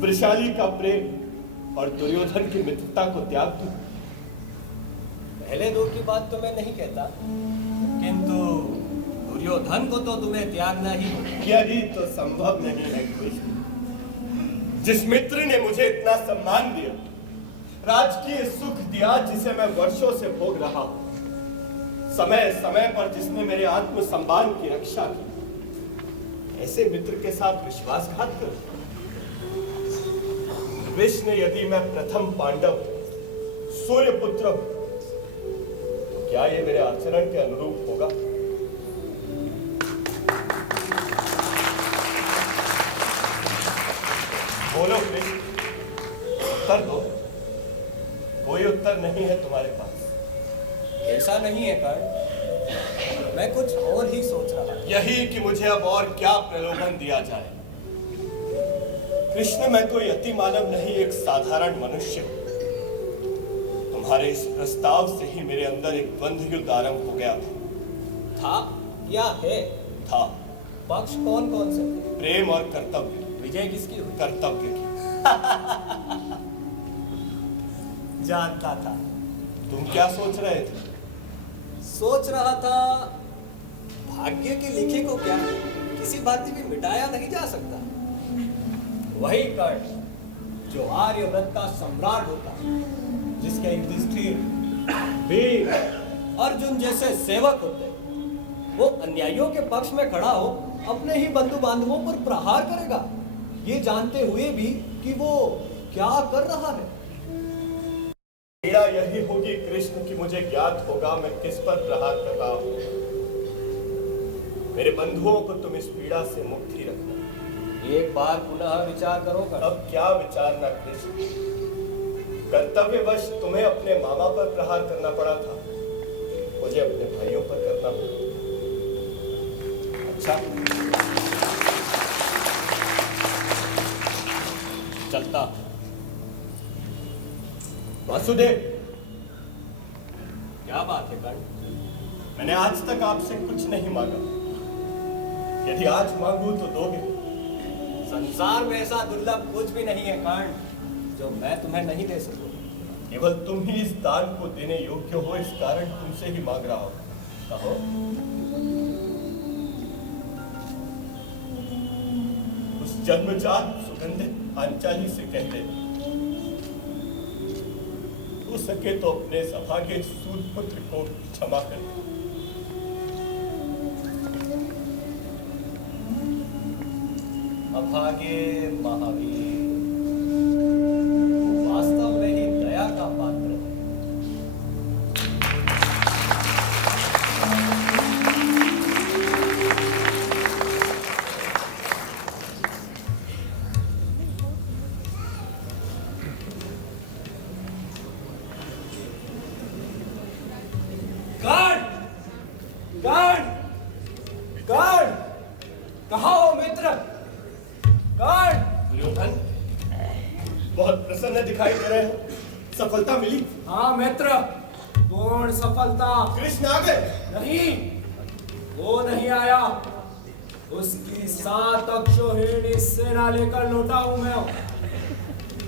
वृषाली का प्रेम और दुर्योधन की मित्रता को त्याग दूं? पहले दो की बात तो मैं नहीं कहता, किंतु दुर्योधन को तो तुम्हें त्यागना ही होगा। यही तो संभव नहीं है कृष्ण। जिस मित्र ने मुझे इतना सम्मान दिया, राजकीय सुख दिया जिसे मैं वर्षों से भोग रहा हूं, समय समय पर जिसने मेरे आत्म सम्मान की रक्षा की, ऐसे मित्र के साथ विश्वासघात करूं? कृष्ण, यदि मैं प्रथम पांडव सूर्य पुत्र हूं, तो क्या ये मेरे आचरण के अनुरूप होगा? बोलो कृष्ण, उत्तर दो। कोई उत्तर नहीं है तुम्हारे पास। ऐसा नहीं है कर्ण, मैं कुछ और ही सोच रहा था। यही कि मुझे अब और क्या प्रलोभन दिया जाए। कृष्ण, मैं कोई अति मानव नहीं, एक साधारण मनुष्य हूं। तुम्हारे इस प्रस्ताव से ही मेरे अंदर एक द्वंद्व युद्ध आरंभ हो गया था या है? था। पक्ष कौन कौन से थे? प्रेम और कर्तव्य। विजय किसकी हुई? कर्तव्य की। जानता था। तुम क्या सोच रहे थे? सोच रहा था, भाग्य के लिखे को क्या किसी बात भी मिटाया नहीं जा सकता। वही कर्ण जो आर्यव्रत का सम्राट होता, जिसके युधिष्ठिर, भीम, अर्जुन जैसे सेवक होते, वो अन्यायियों के पक्ष में खड़ा हो अपने ही बंधु बांधवों पर प्रहार करेगा, ये जानते हुए भी कि वो क्या कर रहा है। पीड़ा यही होगी कृष्ण कि मुझे ज्ञात होगा मैं किस पर प्रहार कर रहा हूं। मेरे बंधुओं को तुम इस पीड़ा से मुक्त ही रखना। एक बार पुनः विचार करो कर। अब क्या विचारना कृष्ण, कर्तव्यवश तुम्हें अपने मामा पर प्रहार करना पड़ा था, मुझे अपने भाइयों पर करना पड़ा। अच्छा, चलता। वासुदेव, क्या बात है कर्ण? मैंने आज तक आपसे कुछ नहीं मांगा, यदि आज मांगू तो दोगे? संसार में ऐसा दुर्लभ कुछ भी नहीं है कर्ण जो मैं तुम्हें नहीं दे सकूं। केवल तुम ही इस दान को देने योग्य हो, इस कारण तुमसे ही मांग रहा हूं। कहो। उस जन्मजात सुगंधित पांचाली से कह दे, हो सके तो अपने सभागे सूत पुत्र को क्षमा कर दे। अभागे महावीर, वास्तव में ही दया का पात्र है। गार्ड! गार्ड! गार्ड! कहाँ हो मित्र? गार्ड! दुर्योधन, बहुत प्रसन्न दिखाई दे रहे हो। सफलता मिली? हाँ मित्र, पूर्ण सफलता। कृष्ण आ गए? नहीं, वो नहीं आया। उसकी 7 अक्षौहिणी सेना लेकर लौटा हूं मैं।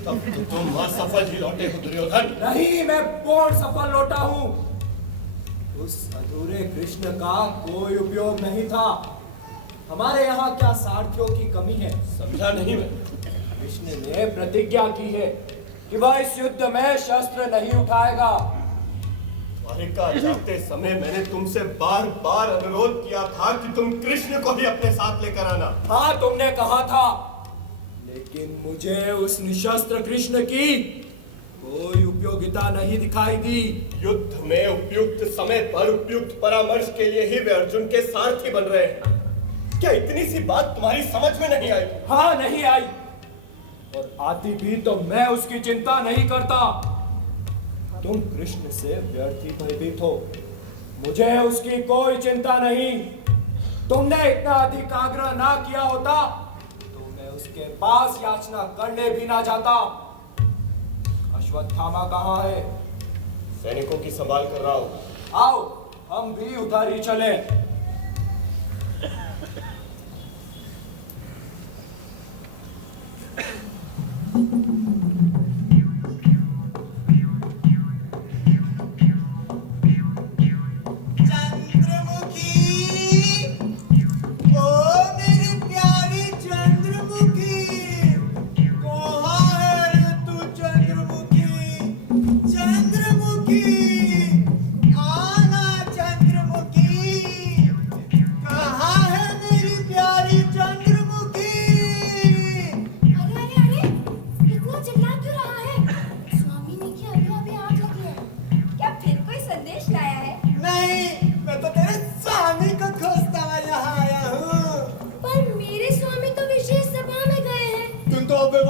तब तो तुम असफल ही लौटे हो दुर्योधन। नहीं, मैं पूर्ण सफल लौटा हूं। उस अधूरे कृष्ण का कोई उपयोग नहीं था। हमारे यहाँ क्या सारथियों की कमी है? समझा नहीं मैं। कृष्ण ने प्रतिज्ञा की है कि वह इस युद्ध में शस्त्र नहीं उठाएगा। द्वारिका जाते समय मैंने तुमसे बार बार अनुरोध किया था कि तुम कृष्ण को ही अपने साथ लेकर आना। हाँ, तुमने कहा था, लेकिन मुझे उस निशस्त्र कृष्ण की कोई उपयोगिता नहीं दिखाई दी। युद्ध में उपयुक्त समय पर उपयुक्त परामर्श के लिए ही वे अर्जुन के सारथी बन रहे हैं। क्या इतनी सी बात तुम्हारी समझ में नहीं आई? हाँ, नहीं आई, और आती भी तो मैं उसकी चिंता नहीं करता। तुम कृष्ण से व्यर्थ ही भयभीत हो, मुझे उसकी कोई चिंता नहीं। तुमने इतना अधिक आग्रह ना किया होता तो मैं उसके पास याचना करने भी ना जाता। अश्वत्थामा कहाँ है? सैनिकों की संभाल कर रहा हूं। आओ, हम भी उधर ही चले।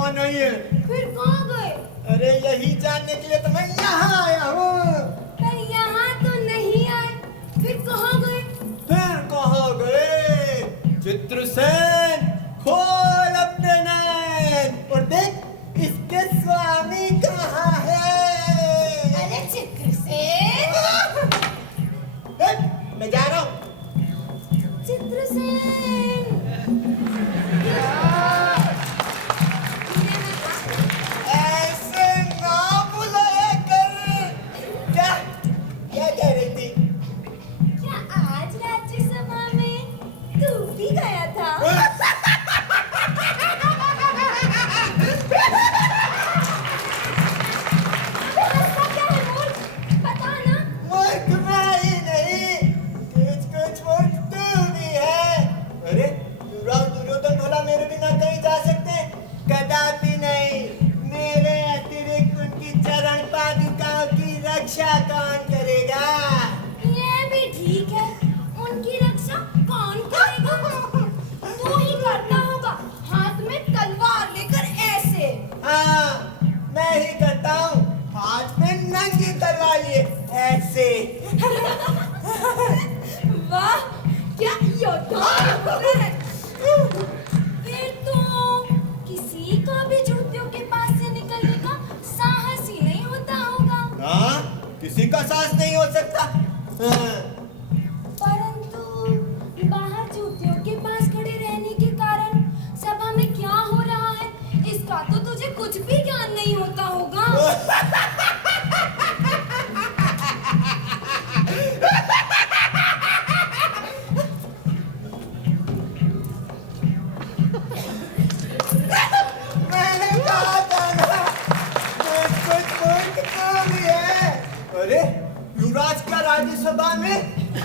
नहीं है। फिर कहाँ गए? अरे यही जानने के लिए तो मैं यहाँ आया हूँ। पर यहाँ तो नहीं आए, फिर कहाँ गए? फिर कहाँ गए? चित्रसेन, खोल अपने नैन और देख इसके स्वामी कहाँ है। अरे चित्रसेन, देख मैं जा रहा हूँ। चित्रसेन, ऐसे ना बुलाया कर। क्या क्या कह रही थी? क्या आज राज्यसभा में तू भी गया था? हंसता क्या है मूर्ख? बता ना। मूर्ख मैं ही नहीं, कुछ कुछ मूर्ख तू भी है।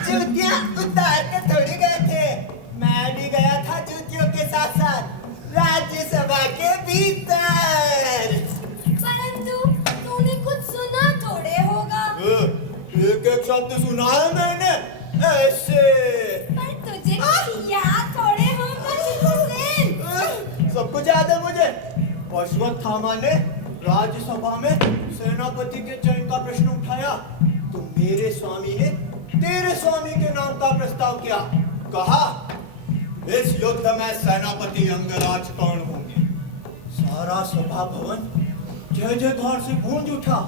जूतियां उतार के थोड़ी गए थे, मैं भी गया था जूतियों के साथ साथ राज्यसभा के भीतर। परंतु तूने कुछ सुना थोड़े होगा। एक एक शब्द सुना है मैंने ऐसे। पर तुझे याद थोड़े होगा चित्रसेन। सब कुछ याद है मुझे। अश्वत्थामा ने राज्यसभा में सेनापति के चयन का प्रश्न उठाया तो मेरे स्वामी ने तेरे स्वामी के नाम का प्रस्ताव किया। कहा इस युद्ध में सेनापति अंगराज कर्ण होंगे। सारा सभा भवन जय जयकार से गूंज उठा।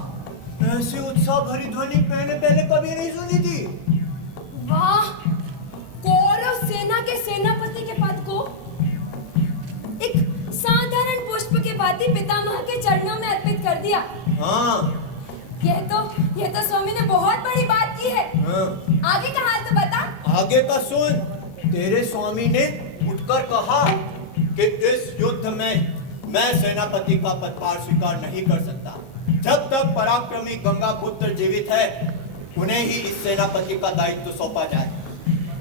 ऐसी उत्साह भरी ध्वनि मैंने पहले कभी नहीं सुनी थी। वाह, कौरव सेना के सेनापति के पद को एक साधारण पुष्प के भांति पितामह के चरणों में अर्पित कर दिया। हाँ, यह तो स्वामी ने बहुत बड़ी बात की है। हाँ। आगे का हाल तो बता। आगे का सुन। तेरे स्वामी ने उठकर कहा कि इस युद्ध में मैं सेनापति का पदभार स्वीकार नहीं कर सकता। जब तक पराक्रमी गंगापुत्र जीवित है उन्हें ही इस सेनापति का दायित्व सौंपा जाए।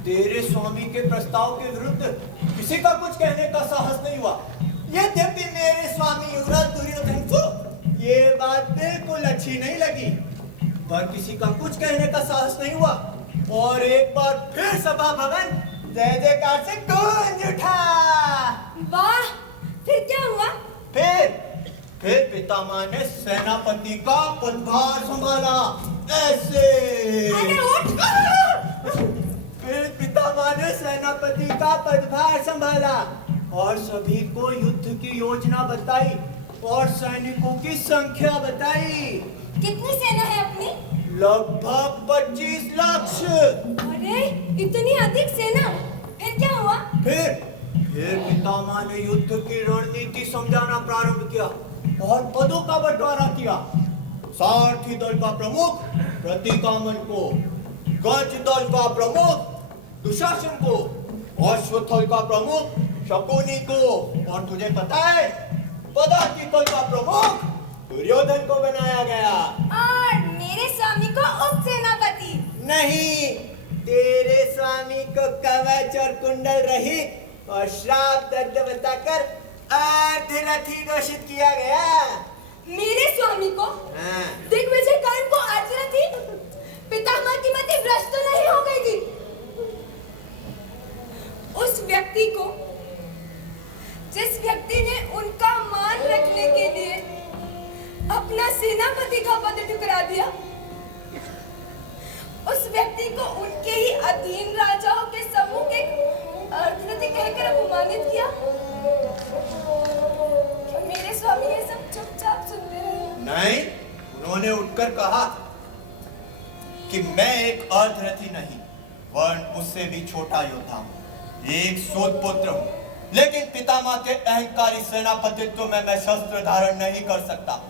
तेरे स्वामी के प्रस्ताव के विरुद्ध किसी का कुछ कहने का साहस नहीं हुआ। यद्यपि मेरे स्वामी युवराज दुर्योधन को ये बात बिल्कुल अच्छी नहीं लगी, पर किसी का कुछ कहने का साहस नहीं हुआ और एक बार फिर सभा भवन जय जयकार से गूंज उठा। वाह, फिर क्या हुआ? फिर पितामह ने सेनापति का पदभार संभाला ऐसे। अरे उठ। फिर पितामह ने सेनापति का पदभार संभाला और सभी को युद्ध की योजना बताई और सैनिकों की संख्या बताई। कितनी सेना है अपनी? लगभग 25 लाख। अरे इतनी अधिक सेना, फिर क्या हुआ? फिर पितामह ने युद्ध की रणनीति समझाना प्रारंभ किया और पदों का बंटवारा किया। सारथी दल का प्रमुख प्रतिकामन को, गज दल का प्रमुख दुशासन को, अश्वत्थल का प्रमुख शकुनी को और तुझे पता है पदाति दल का प्रमुख दुर्योधन को बनाया गया। और मेरे स्वामी को उप सेनापति? नहीं, तेरे स्वामी को कवच और कुंडल रहित और श्राप दग्ध बताकर अर्धरथी घोषित किया गया। मेरे स्वामी को? हाँ। दिग्विजय कर्ण को अर्धरथी? पितामह की मति भ्रष्ट तो नहीं हो गई थी? उस व्यक्ति को, जिस व्यक्ति ने उनका मान रखने के लिए अपना सेनापति का पद ठुकरा दिया, उस व्यक्ति को उनके ही अधीन राजाओं के समूह के अर्धरथी कहकर अपमानित किया। क्या मेरे स्वामी ये सब चुपचाप सुनते रहे? नहीं, उन्होंने उठकर कहा कि मैं एक अर्धरथी नहीं वरन उससे भी छोटा योद्धा हूँ, एक सूत पुत्र हूँ, लेकिन पितामह के अहंकारी सेनापतित्व में मैं शस्त्र धारण नहीं कर सकता।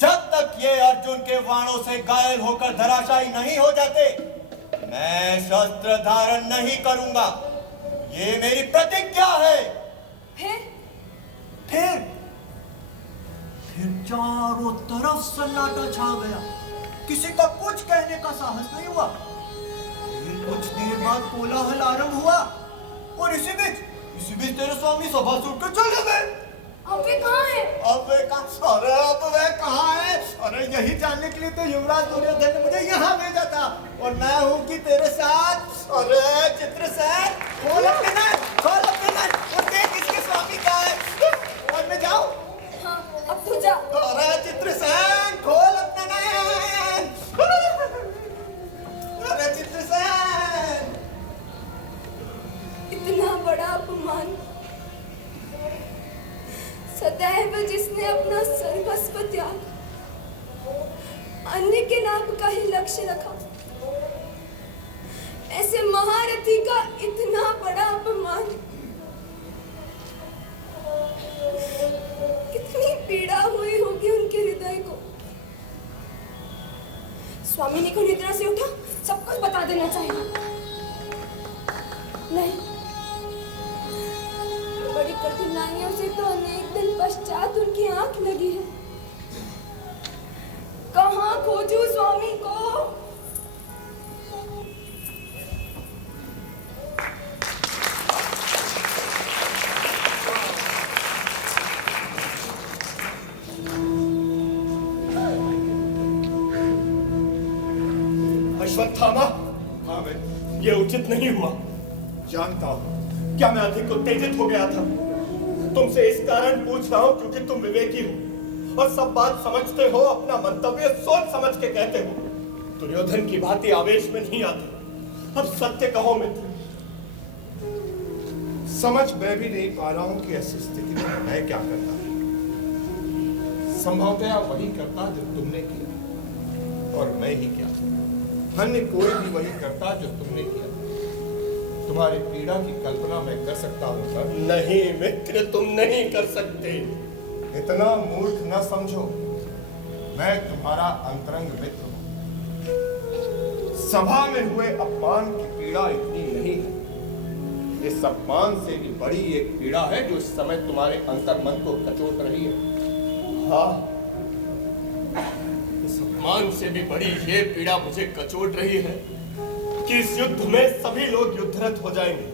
जब तक ये अर्जुन के बाणों से घायल होकर धराशायी नहीं हो जाते मैं शस्त्र धारण नहीं करूंगा। ये मेरी प्रतिज्ञा है। फिर चारों तरफ सन्नाटा छा गया। किसी का कुछ कहने का साहस नहीं हुआ। फिर कुछ देर बाद कोलाहल आरंभ हुआ और इसी बीच तेरे स्वामी सभा से उठकर चले गए। अब वे कहाँ हैं? अब वे कहाँ हैं? अरे यही जानने के लिए तो युवराज दुर्योधन ने मुझे यहाँ भेजा था और मैं हूँ कि तेरे साथ। अरे चित्रसेन, खोल अपने नैन और देख इसके स्वामी कहाँ है। और मैं जाऊँ? हाँ, अब तू जा। अरे चित्रसेन, खोल अपने नैन। अरे चित्रसेन, इतना बड़ा अपमान, सदैव जिसने अपना सर्वस्व त्याग अन्य के नाम का ही लक्ष्य रखा, ऐसे महारथी का इतना बड़ा अपमान, कितनी पीड़ा हुई होगी उनके हृदय को। स्वामी ने को निद्रा से उठा सब कुछ बता देना चाहिए। नहीं, बड़ी कठिनाइयों से तो अनेक दिन पश्चात उनकी आंख लगी है। कहाँ खोजूं स्वामी को? पर थामा। हाँ मैं ये उचित नहीं हुआ। जानता हूँ। क्या मैं अधिक उत्तेजित हो गया था? तुमसे इस कारण पूछ रहा हूँ क्योंकि तुम विवेकी हो और सब बात समझते हो, अपना मंतव्य सोच समझ के कहते हो। दुर्योधन की भांति आवेश में नहीं आते। अब सत्य कहो मित्र। समझ मैं भी नहीं पा रहा हूं कि ऐसी स्थिति में मैं क्या करता। संभवतः वही करता जो तुमने किया, और मैं ही क्या, अन्य कोई भी वही करता जो तुमने किया। तुम्हारी पीड़ा की कल्पना मैं कर सकता हूं सर। नहीं मित्र, तुम नहीं कर सकते। इतना मूर्ख न समझो। मैं तुम्हारा अंतरंग मित्र हूं। सभा में हुए अपमान की पीड़ा इतनी नहीं है। इस अपमान से भी बड़ी एक पीड़ा है जो इस समय तुम्हारे अंतर मन को कचोट रही है। हाँ, इस अपमान से भी बड़ी ये पीड़ा मुझे कचोट रही है कि इस युद्ध में सभी लोग युद्धरत हो जाएंगे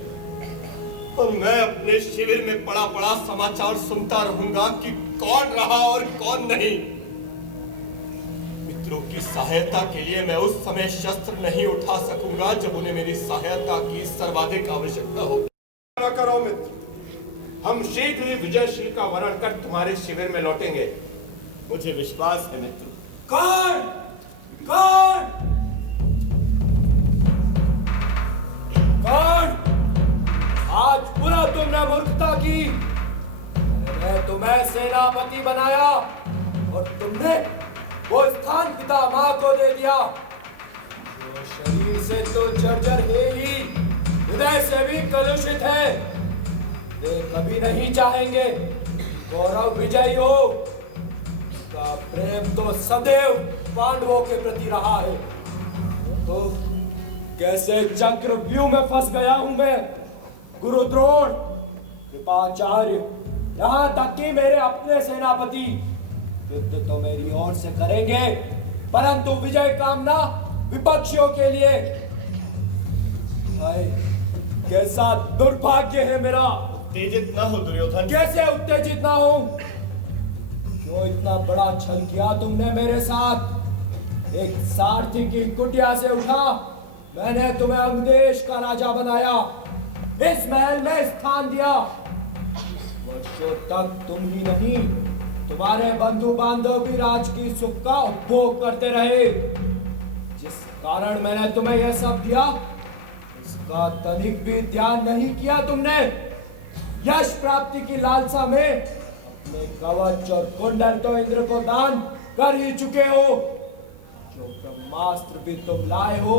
और मैं अपने शिविर में पड़ा पड़ा समाचार सुनता रहूंगा कि कौन रहा और कौन नहीं। मित्रों की सहायता के लिए मैं उस समय शस्त्र नहीं उठा सकूंगा जब उन्हें मेरी सहायता की सर्वाधिक आवश्यकता हो। न करो मित्र, हम शीघ्र ही विजयशील का वर्ण कर तुम्हारे शिविर में लौटेंगे। मुझे विश्वास है मित्र। कौन कौन कौन आज पूरा तुमने मूर्खता की। मैंने तुम्हें सेनापति बनाया और तुमने वो स्थान पिता मां को दे दिया जो शरीर से तो जर्जर है ही, हृदय से भी कलुषित है। वे कभी नहीं चाहेंगे गौरव विजयी हो। का प्रेम तो सदैव पांडवों के प्रति रहा है। तो कैसे चक्रव्यूह में फंस गया हूं मैं। गुरु द्रोण, कृपाचार्य, यहाँ तक कि मेरे अपने सेनापति युद्ध तो मेरी ओर से करेंगे, परंतु विजय कामना विपक्षियों के लिए। हाय, कैसा दुर्भाग्य है मेरा। उत्तेजित न हो दुर्योधन। कैसे उत्तेजित ना हो? क्यों इतना बड़ा छल किया तुमने मेरे साथ? एक सारथी की कुटिया से उठा, मैंने तुम्हें अंगदेश का राजा बनाया, इस महल में स्थान दिया। वर्षों तक तुम ही नहीं, तुम्हारे बंधु बांधव भी राज की सुख का उपभोग करते रहे। जिस कारण मैंने तुम्हें यह सब दिया, इसका तनिक भी ध्यान नहीं किया तुमने। यश प्राप्ति की लालसा में अपने कवच और कुंडल तो इंद्र को दान कर ही चुके हो। जो ब्रह्मास्त्र भी तुम लाए हो,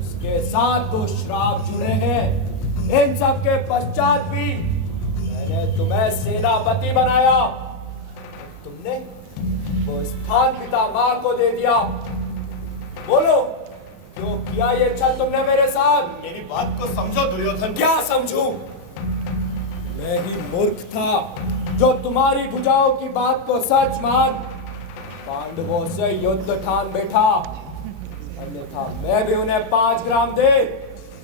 उसके साथ तो श्राप जुड़े हैं। इन सब के पश्चात भी मैंने तुम्हें सेनापति बनाया, तुमने वो स्थान पिता मां को दे दिया। बोलो, क्यों किया ये छल तुमने मेरे साथ? मेरी बात को समझो दुर्योधन। क्या समझूं? मैं ही मूर्ख था जो तुम्हारी भुजाओं की बात को सच मान पांडवों से युद्ध ठान बैठा। अन्यथा मैं भी उन्हें 5 ग्राम दे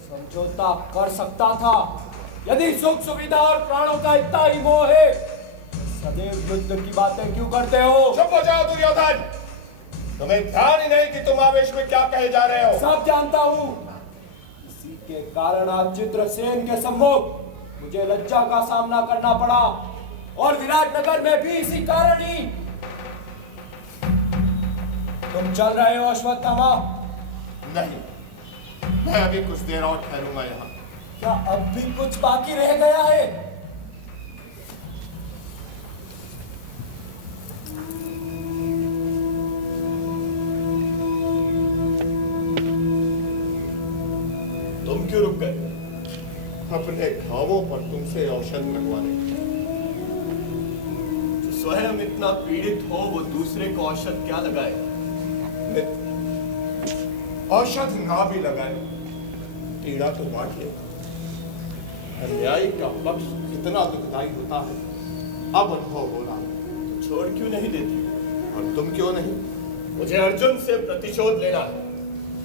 समझौता कर सकता था। यदि सुख सुविधा और प्राणों का इतना ही मोह है, सदैव युद्ध की बातें क्यों करते हो? चुप हो जाओ दुर्योधन। तुम्हें ध्यान ही नहीं कि तुम आवेश में क्या कहे जा रहे हो। सब जानता हूँ। इसी के कारण आज चित्रसेन के सम्मुख मुझे लज्जा का सामना करना पड़ा, और विराटनगर में भी इसी कारण ही। तुम चल रहे हो अश्वत्थामा? नहीं, मैं अभी कुछ देर और ठहरूंगा यहाँ। क्या अब भी कुछ बाकी रह गया है? तुम क्यों रुक गए? अपने घावों पर तुमसे औषध लगवाने। स्वयं इतना पीड़ित हो वो दूसरे को औषध क्या लगाए? औषध ना भी लगाए, पीड़ा तो बांट ले। अन्यायी का पक्ष कितना दुखदायी होता है अब अनुभव हो रहा है। तो छोड़ क्यों नहीं देती? और तुम क्यों नहीं? मुझे अर्जुन से प्रतिशोध लेना है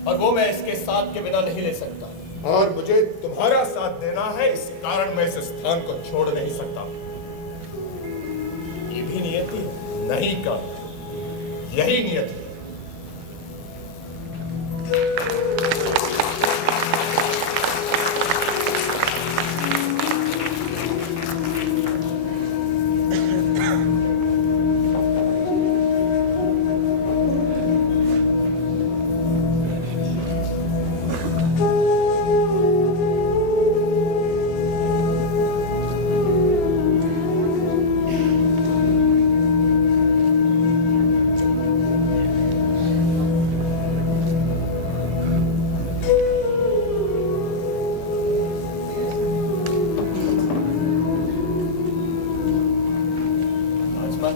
और वो मैं इसके साथ के बिना नहीं ले सकता। और मुझे तुम्हारा साथ देना है, इस कारण मैं इस स्थान को छोड़ नहीं सकता। ये भी नियति है? नहीं कर, यही नियति है।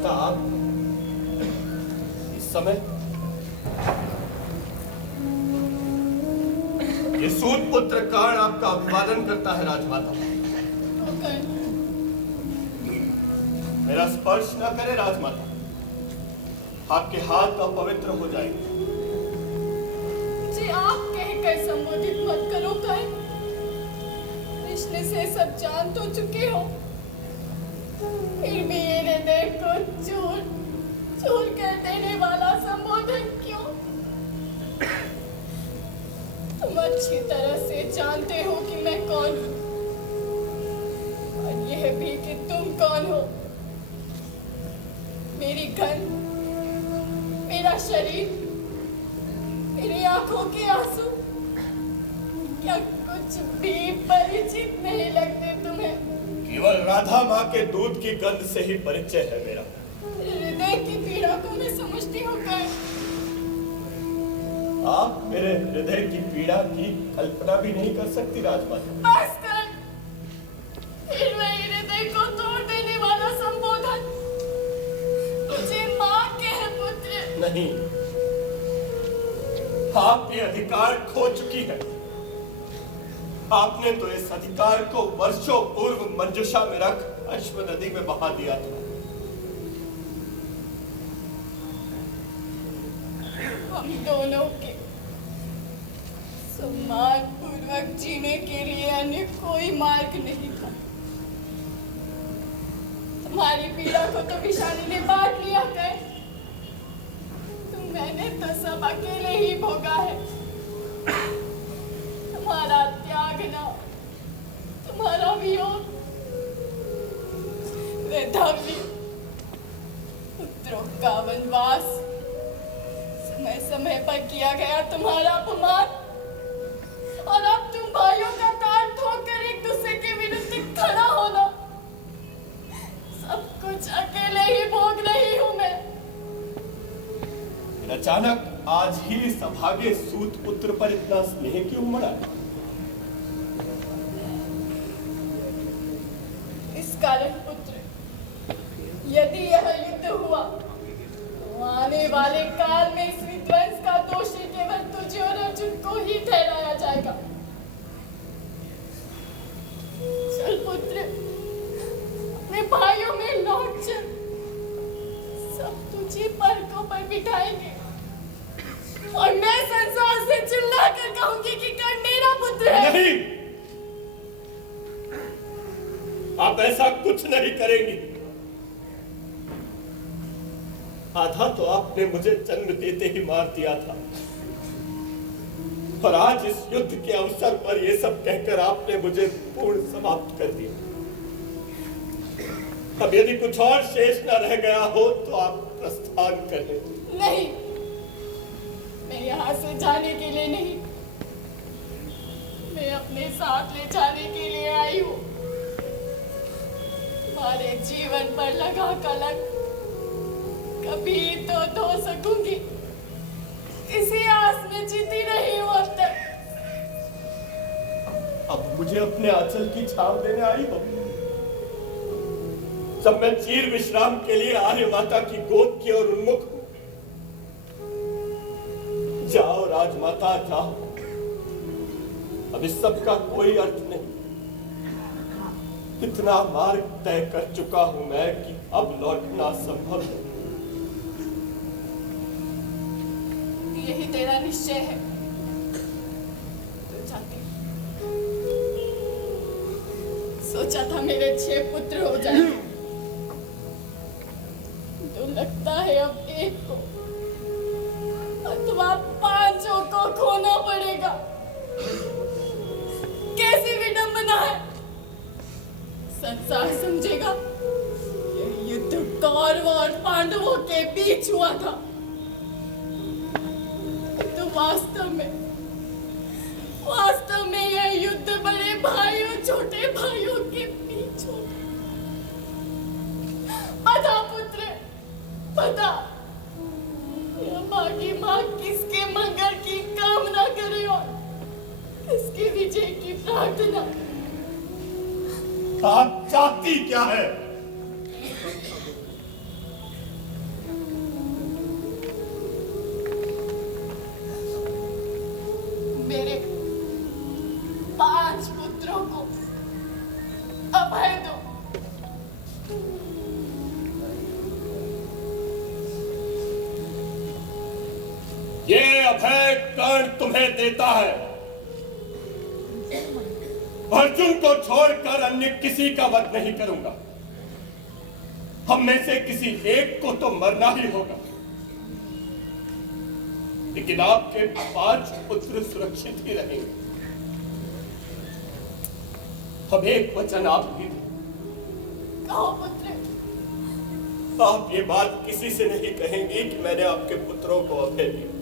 राजमाता आप इस समय ये सूत पुत्र कर्ण आपका अभिवादन करता है राजमाता। मेरा स्पर्श न करे राजमाता, आपके हाथ अपवित्र हो जाएंगे। जी आप कहकर संबोधित मत करो कर्ण। कृष्ण से सब जान तो चुके हो, फिर भी ये हृदय को चूर चूर कर देने वाला संबोधन क्यों? तुम अच्छी तरह से जानते हो कि मैं कौन हूँ, और यह भी कि तुम कौन हो। मेरी गंध, मेरा शरीर, मेरी आंखों के आंसू क्या कुछ भी परिचित नहीं लगते तुम्हें? केवल राधा माँ के दूध की गंध से ही परिचय है मेरा। हृदय की पीड़ा को मैं समझती हूँ कर्ण। आप मेरे हृदय की पीड़ा की कल्पना भी नहीं कर सकती राजमाता। बस कर, फिर मैं हृदय को तोड़ देने वाला संबोधन तुझे माँ के है पुत्र। नहीं, आप ये अधिकार खो चुकी है। आपने तो इस अधिकार को वर्षों पूर्व मंजुषा में रख अश्व नदी में बहा दिया था। हम दोनों के सम्मान पूर्वक जीने के लिए अन्य कोई मार्ग नहीं था। तुम्हारी पीड़ा को तो विशाली ने बांट लिया है, मैंने तो सब अकेले ही भोगा है। तुम्हारा त्यागना, तुम्हारा वियोग, वैधव्य, पुत्रों का वनवास, समय समय पर किया गया तुम्हारा अपमान, और अब तुम भाइयों का तार ठोकर एक दूसरे के विरुद्ध खड़ा होना, सब कुछ अकेले ही भोग रही हूं मैं। अचानक आज ही इस अभागे सूत पुत्र पर इतना स्नेह क्यों उमड़ा? इस कारण पुत्र, यदि यह युद्ध हुआ तो आने वाले काल में इस विध्वंस का दोषी केवल तुझे और अर्जुन को ही ठहराया जाएगा। चल पुत्र, अपने भाइयों में लौट चल, सब तुझे पलकों पर बिठाएंगे, और मैं संसार से चिल्ला कर कहूंगी कि कर्ण मेरा पुत्र है। नहीं, आप ऐसा कुछ नहीं करेंगी। आधा तो आपने मुझे जन्म देते ही मार दिया था, और आज इस युद्ध के अवसर पर यह सब कहकर आपने मुझे पूर्ण समाप्त कर दिया। अब यदि कुछ और शेष न रह गया हो तो आप प्रस्थान करें। नहीं, मैं यहाँ से जाने के लिए नहीं, मैं अपने साथ ले जाने के लिए आई हूँ। तुम्हारे जीवन पर लगा कलंक कभी तो धो सकूंगी, इसी आस में जीती रही हूँ अब तक। अब मुझे अपने आंचल की छाप देने आई हो, जब मैं चीर विश्राम के लिए आर्य माता की गोद की ओर उन्मुख हूं। जाओ राजमाता जाओ, अब इस सब का कोई अर्थ नहीं। इतना मार्ग तय कर चुका हूं मैं कि अब लौटना संभव है। यही तेरा निश्चय है तो जाते। सोचा था मेरे 6 पुत्र हो जाए, तो लगता है अब एक को अथवा 5 को खोना पड़ेगा। कैसी विडंबना है! संसार समझेगा यह युद्ध कौरवों और पांडवों के बीच हुआ था, तो वास्तव में यह युद्ध बड़े भाइयों छोटे भाइयों के बीच हुआ। बता पुत्र, बता, यह भागी माँ किसके मंगल की कामना करे और इसके विजय की प्रार्थना। आप चाहती क्या है? राजपुत्रों को अभय दो। ये अभय कर्ण तुम्हें देता है। अर्जुन को छोड़कर अन्य किसी का वध नहीं करूंगा। हम में से किसी एक को तो मरना ही होगा, लेकिन आपके 5 पुत्र सुरक्षित ही रहेंगे। हम एक वचन आप भी दें। कहो पुत्र। आप ये बात किसी से नहीं कहेंगे कि मैंने आपके पुत्रों को अभय दिया।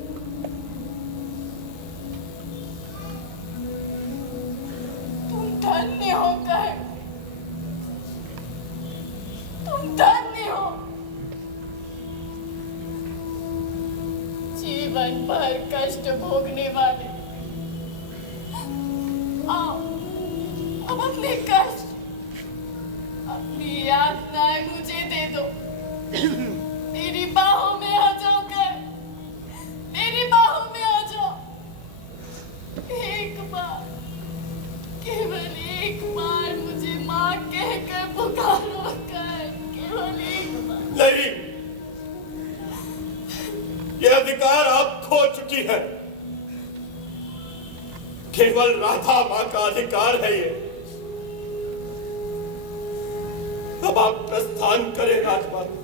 धन्य हो कर्ण, तुम धन्य हो। जीवन भर कष्ट भोगने वाले, आओ अब अपने कष्ट, अपनी यातनाएं मुझे दे दो। मेरी बाहों में आ जाओ कर्ण, मेरी बाहों में आ जाओ। एक बार, केवल एक बार मुझे माँ कहकर पुकारो कर, केवल एक बार। नहीं, ये अधिकार आप खो चुकी है। केवल राधा मां का अधिकार है ये। अब आप प्रस्थान करें राजमाता।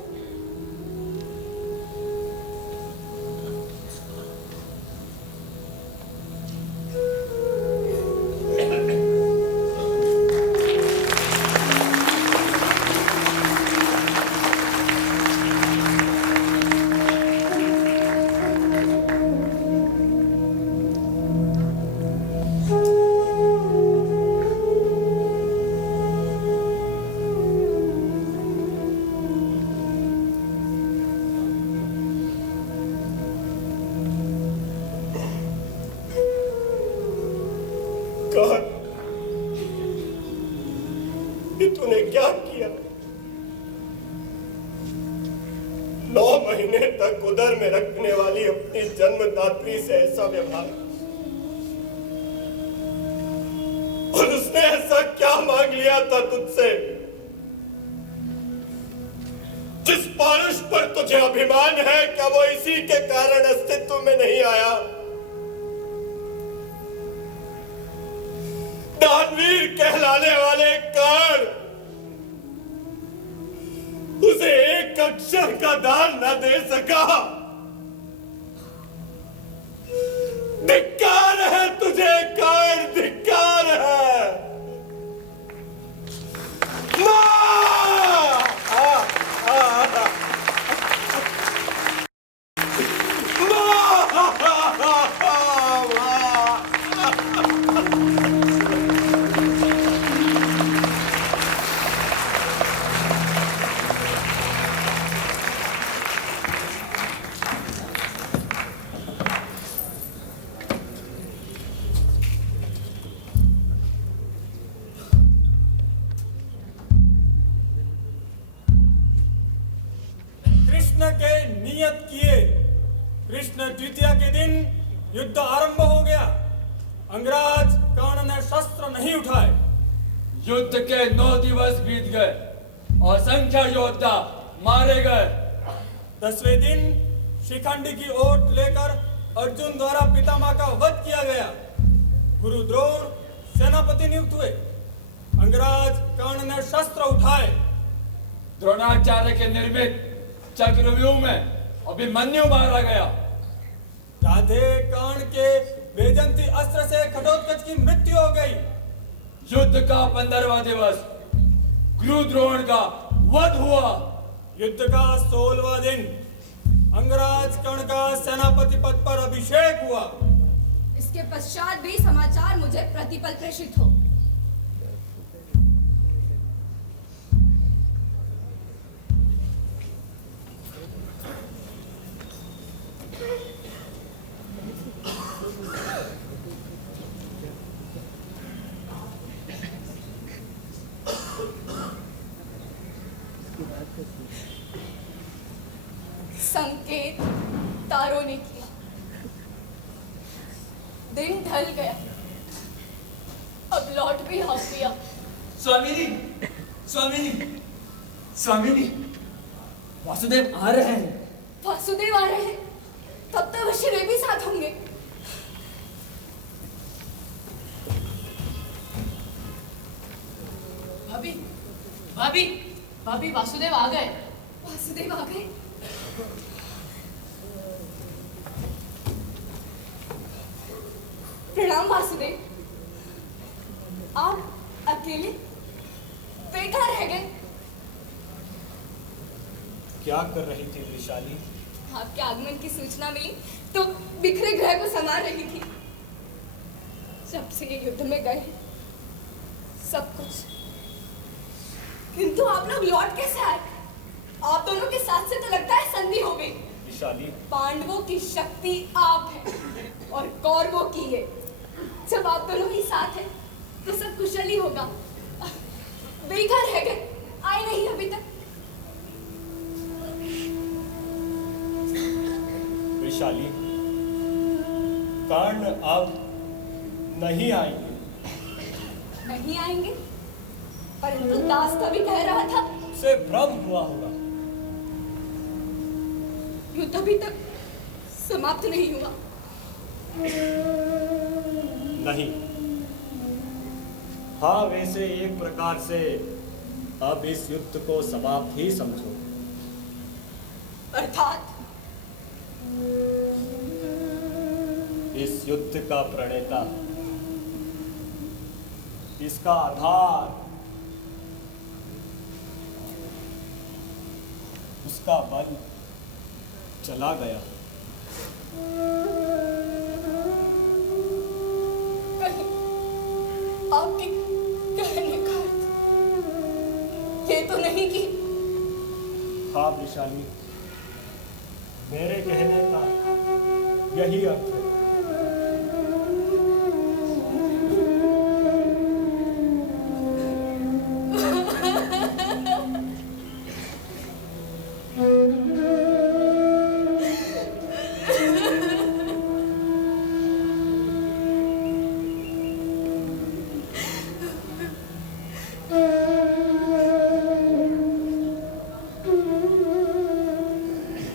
तूने क्या किया? 9 महीने तक उदर में रखने वाली अपनी जन्मदात्री से ऐसा व्यवहार, और उसने ऐसा क्या मांग लिया था तुझसे? जिस पौरुष पर तुझे अभिमान है, क्या वो इसी के कारण अस्तित्व में नहीं आया? दानवीर कहलाने वाले कर्ण उसे एक अक्षर का दान न दे सका। धिक्कार है तुझे कर्ण, धिक्कार है। कृष्ण के नियत किए कृष्ण द्वितीया के दिन युद्ध आरंभ हो गया। अंगराज कर्ण ने शस्त्र नहीं उठाए। युद्ध के 9 दिवस बीत गए और संख्या योद्धा मारे गए। 10वें दिन शिखंडी की ओट लेकर अर्जुन द्वारा पितामह का वध किया गया। गुरु द्रोण सेनापति नियुक्त हुए। अंगराज कर्ण ने शस्त्र उठाए। द्रोणाचार्य के निर्मित चक्रव्यूह में अभिमन्यु मारा गया। राधे कर्ण के वेजंती अस्त्र से घटोत्कच की मृत्यु हो गई। युद्ध का 15वां दिवस गुरु द्रोण का वध हुआ। युद्ध का 16वां दिन अंगराज कर्ण का सेनापति पद पर अभिषेक हुआ। इसके पश्चात भी समाचार मुझे प्रतिपल प्रेषित हो। संकेत तारों ने किया। दिन ढल गया। अब अब लौट भी आओ पिया। स्वामिनी, स्वामिनी, स्वामिनी, वासुदेव आ रहे हैं। वासुदेव आ रहे हैं, तब तो अवश्य वे भी साथ होंगे। भाभी, भाभी, भाभी, वासुदेव आ गए। वासुदेव आ गए। प्रणाम वासुदेव। आप अकेले बेकार रह गए। क्या कर रही थी वैशाली? आपके आगमन की सूचना मिली तो बिखरे ग्रह को संभाल रही थी। जब से ये युद्ध में गए सब कुछ, किंतु आप लोग लौट कैसे आए? आप दोनों के साथ से तो लगता है संधि हो गई। वैशाली, पांडवों की शक्ति आप है और कौरवों की है। जब आप दोनों ही साथ हैं तो सब कुशल ही होगा। बेकार रह गए, आए नहीं अभी तक। वैशाली, कर्ण अब नहीं आएंगे। नहीं आएंगे, परंतु दास तभी कह रहा था उसे भ्रम हुआ होगा। युद्ध अभी तक समाप्त नहीं हुआ। नहीं, हाँ, वैसे एक प्रकार से अब इस युद्ध को समाप्त ही समझो। अर्थात इस युद्ध का प्रणेता, इसका आधार, उसका बल चला गया। कहीं आपके कहने का अर्थ ये तो नहीं कि हाँ वैशाली, मेरे कहने का यही अर्थ है।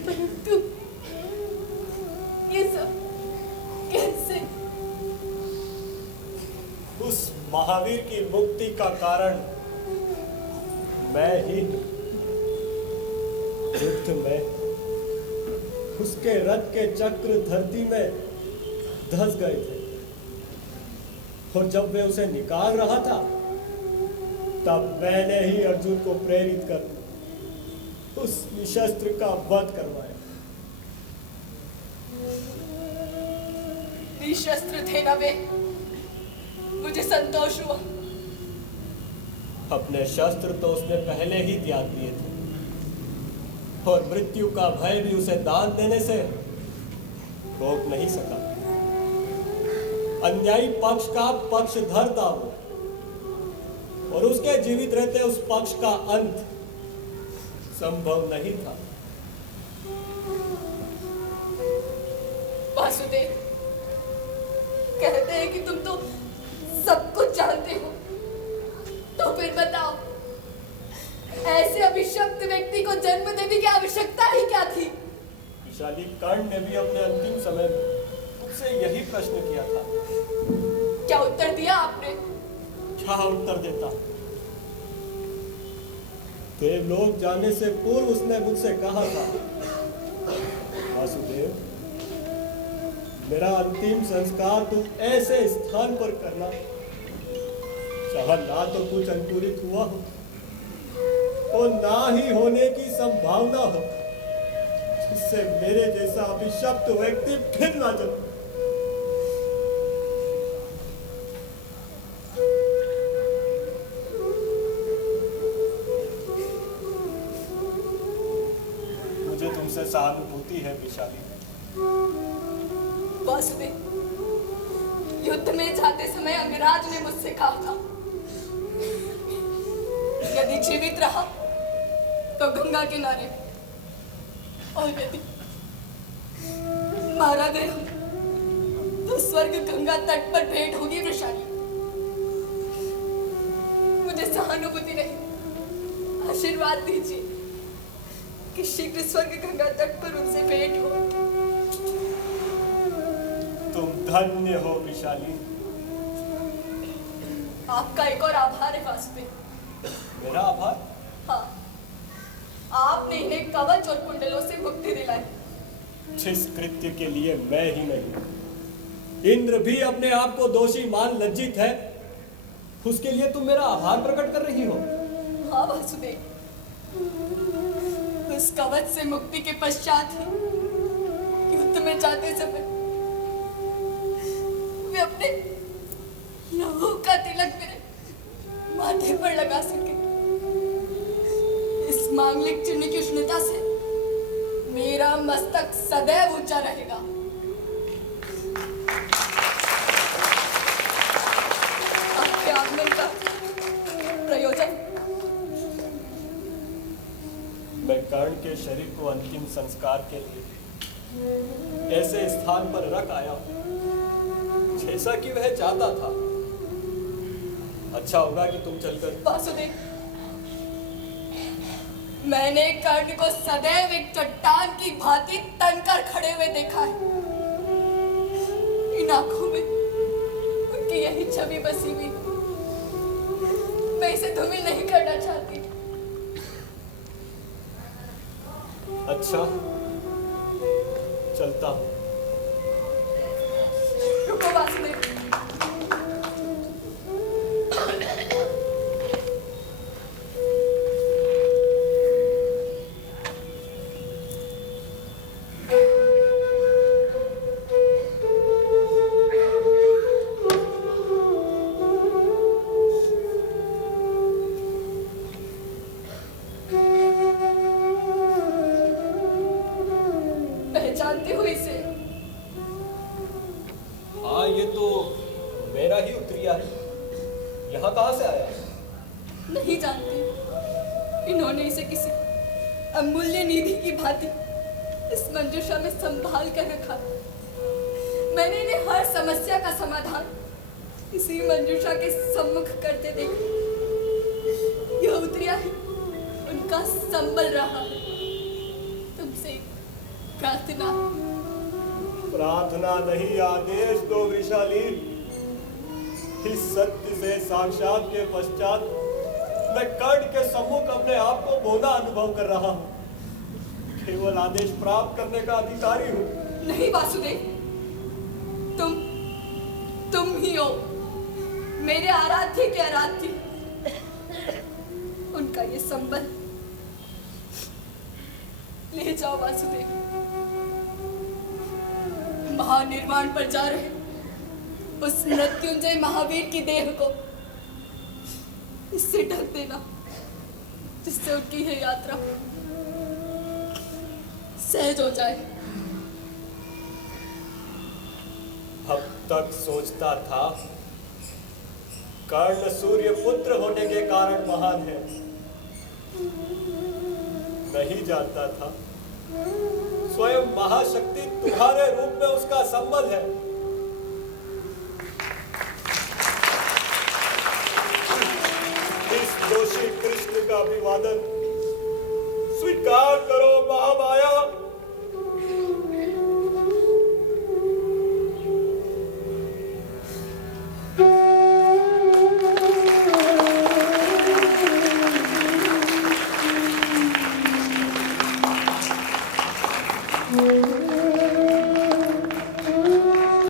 परंतु ये सब कैसे? उस महावीर की मुक्ति का कारण मैं ही हूं। युद्ध में उसके रथ के चक्र धरती में धंस गए थे और जब वे उसे निकाल रहा था तब मैंने ही अर्जुन को प्रेरित कर उस निशस्त्र का वध करवाया। निशस्त्र थे ना वे, मुझे संतोष हुआ। अपने शस्त्र तो उसने पहले ही त्याग दिए थे और मृत्यु का भय भी उसे दान देने से रोक नहीं सका। अन्यायी पक्ष का पक्षधर था वो और उसके जीवित रहते उस पक्ष का अंत संभव नहीं था। वासुदेव, कहते हैं कि तुम तो सब कुछ जानते हो, तो फिर बताओ, ऐसे अभिशप्त व्यक्ति को जन्म देने की आवश्यकता ही क्या थी? विशाली, कर्ण ने भी अपने अंतिम समय में मुझसे यही प्रश्न किया था। क्या उत्तर दिया आपने? क्या उत्तर देता? देवलोक जाने से पूर्व उसने मुझसे कहा था, वासुदेव, मेरा अंतिम संस्कार तुम ऐसे स्थान पर करना जहां ना तो कुछ अंकुरित हुआ हो और ना ही होने की संभावना हो, जिससे मेरे जैसा अभिशप्त व्यक्ति फिर ना जन्मे। मुझे तुमसे सहानुभूति है विशाली। वासुदेव, युद्ध में जाते समय अंगराज ने मुझसे कहा था, यदि जीवित रहा तो गंगा किनारे, और यदि मारा गया तो स्वर्ग गंगा तट पर भेंट होगी। वृषाली, मुझे सहानुभूति नहीं, आशीर्वाद दीजिए कि शीघ्र स्वर्ग गंगा तट पर उनसे भेंट हो। तुम धन्य हो विशाली। आपका एक और आभार है वासुदेव। मेरा आभार? हाँ, आपने इन्हें कवच और कुंडलों से मुक्ति दिलाई। जिस कृत्य के लिए मैं ही नहीं, इंद्र भी अपने आप को दोषी मान लज्जित है, उसके लिए तुम मेरा आभार प्रकट कर रही हो। हाँ वासुदेव, उस कवच से मुक्ति के पश्चात ही युद्ध में जाते समय वे अपने लहू का तिलक मेरे माथे पर लगा सके। इस मांगलिक चिन्ह की उष्णता से मेरा मस्तक सदैव ऊंचा रहेगा। आपके आगमन का प्रयोजन? मैं कर्ण के शरीर को अंतिम संस्कार के लिए ऐसे स्थान पर रख आया हूं जैसा कि वह चाहता था। अच्छा होगा कि तुम चलकर। वासुदेव, मैंने कर्ण को सदैव एक चट्टान की भांति तनकर खड़े हुए देखा है। इन आंखों में उनकी यही छवि बसी हुई। मैं इसे धूमिल नहीं करना चाहती। अच्छा, चलता हूं। रुको वासुदेव, पहचानती हो इसे? हाँ, ये तो मेरा ही उतरिया है। यहाँ कहाँ से आया? नहीं जानती। इन्होंने इसे किसी अमूल्य निधि की भांति इस मंजूषा में संभाल कर रखा। मैंने इन्हें हर समस्या का समाधान इसी मंजूषा के सम्मुख करते देखा। यह उतरिया है उनका संबल रहा है। तुमसे प्रार्थना। प्रार्थना नहीं, आदेश दो विशाली। इस सत्य से साक्षात के पश्चात मैं कर्ण के सम्मुख अपने आप को बोना अनुभव कर रहा हूँ। केवल आदेश प्राप्त करने का अधिकारी हूँ। नहीं वासुदेव, तुम ही हो मेरे आराध्य के आराध्य। उनका ये संबल ले जाओ वासुदेव। महानिर्वाण पर जा रहे उस मृत्युंजय महावीर की देह को इससे ढक देना, जिससे उनकी यह यात्रा सहज हो जाए। अब तक सोचता था कर्ण सूर्य पुत्र होने के कारण महान है, नहीं जानता था स्वयं महाशक्ति तुम्हारे रूप में उसका संबल है। इस दोषी कृष्ण का अभिवादन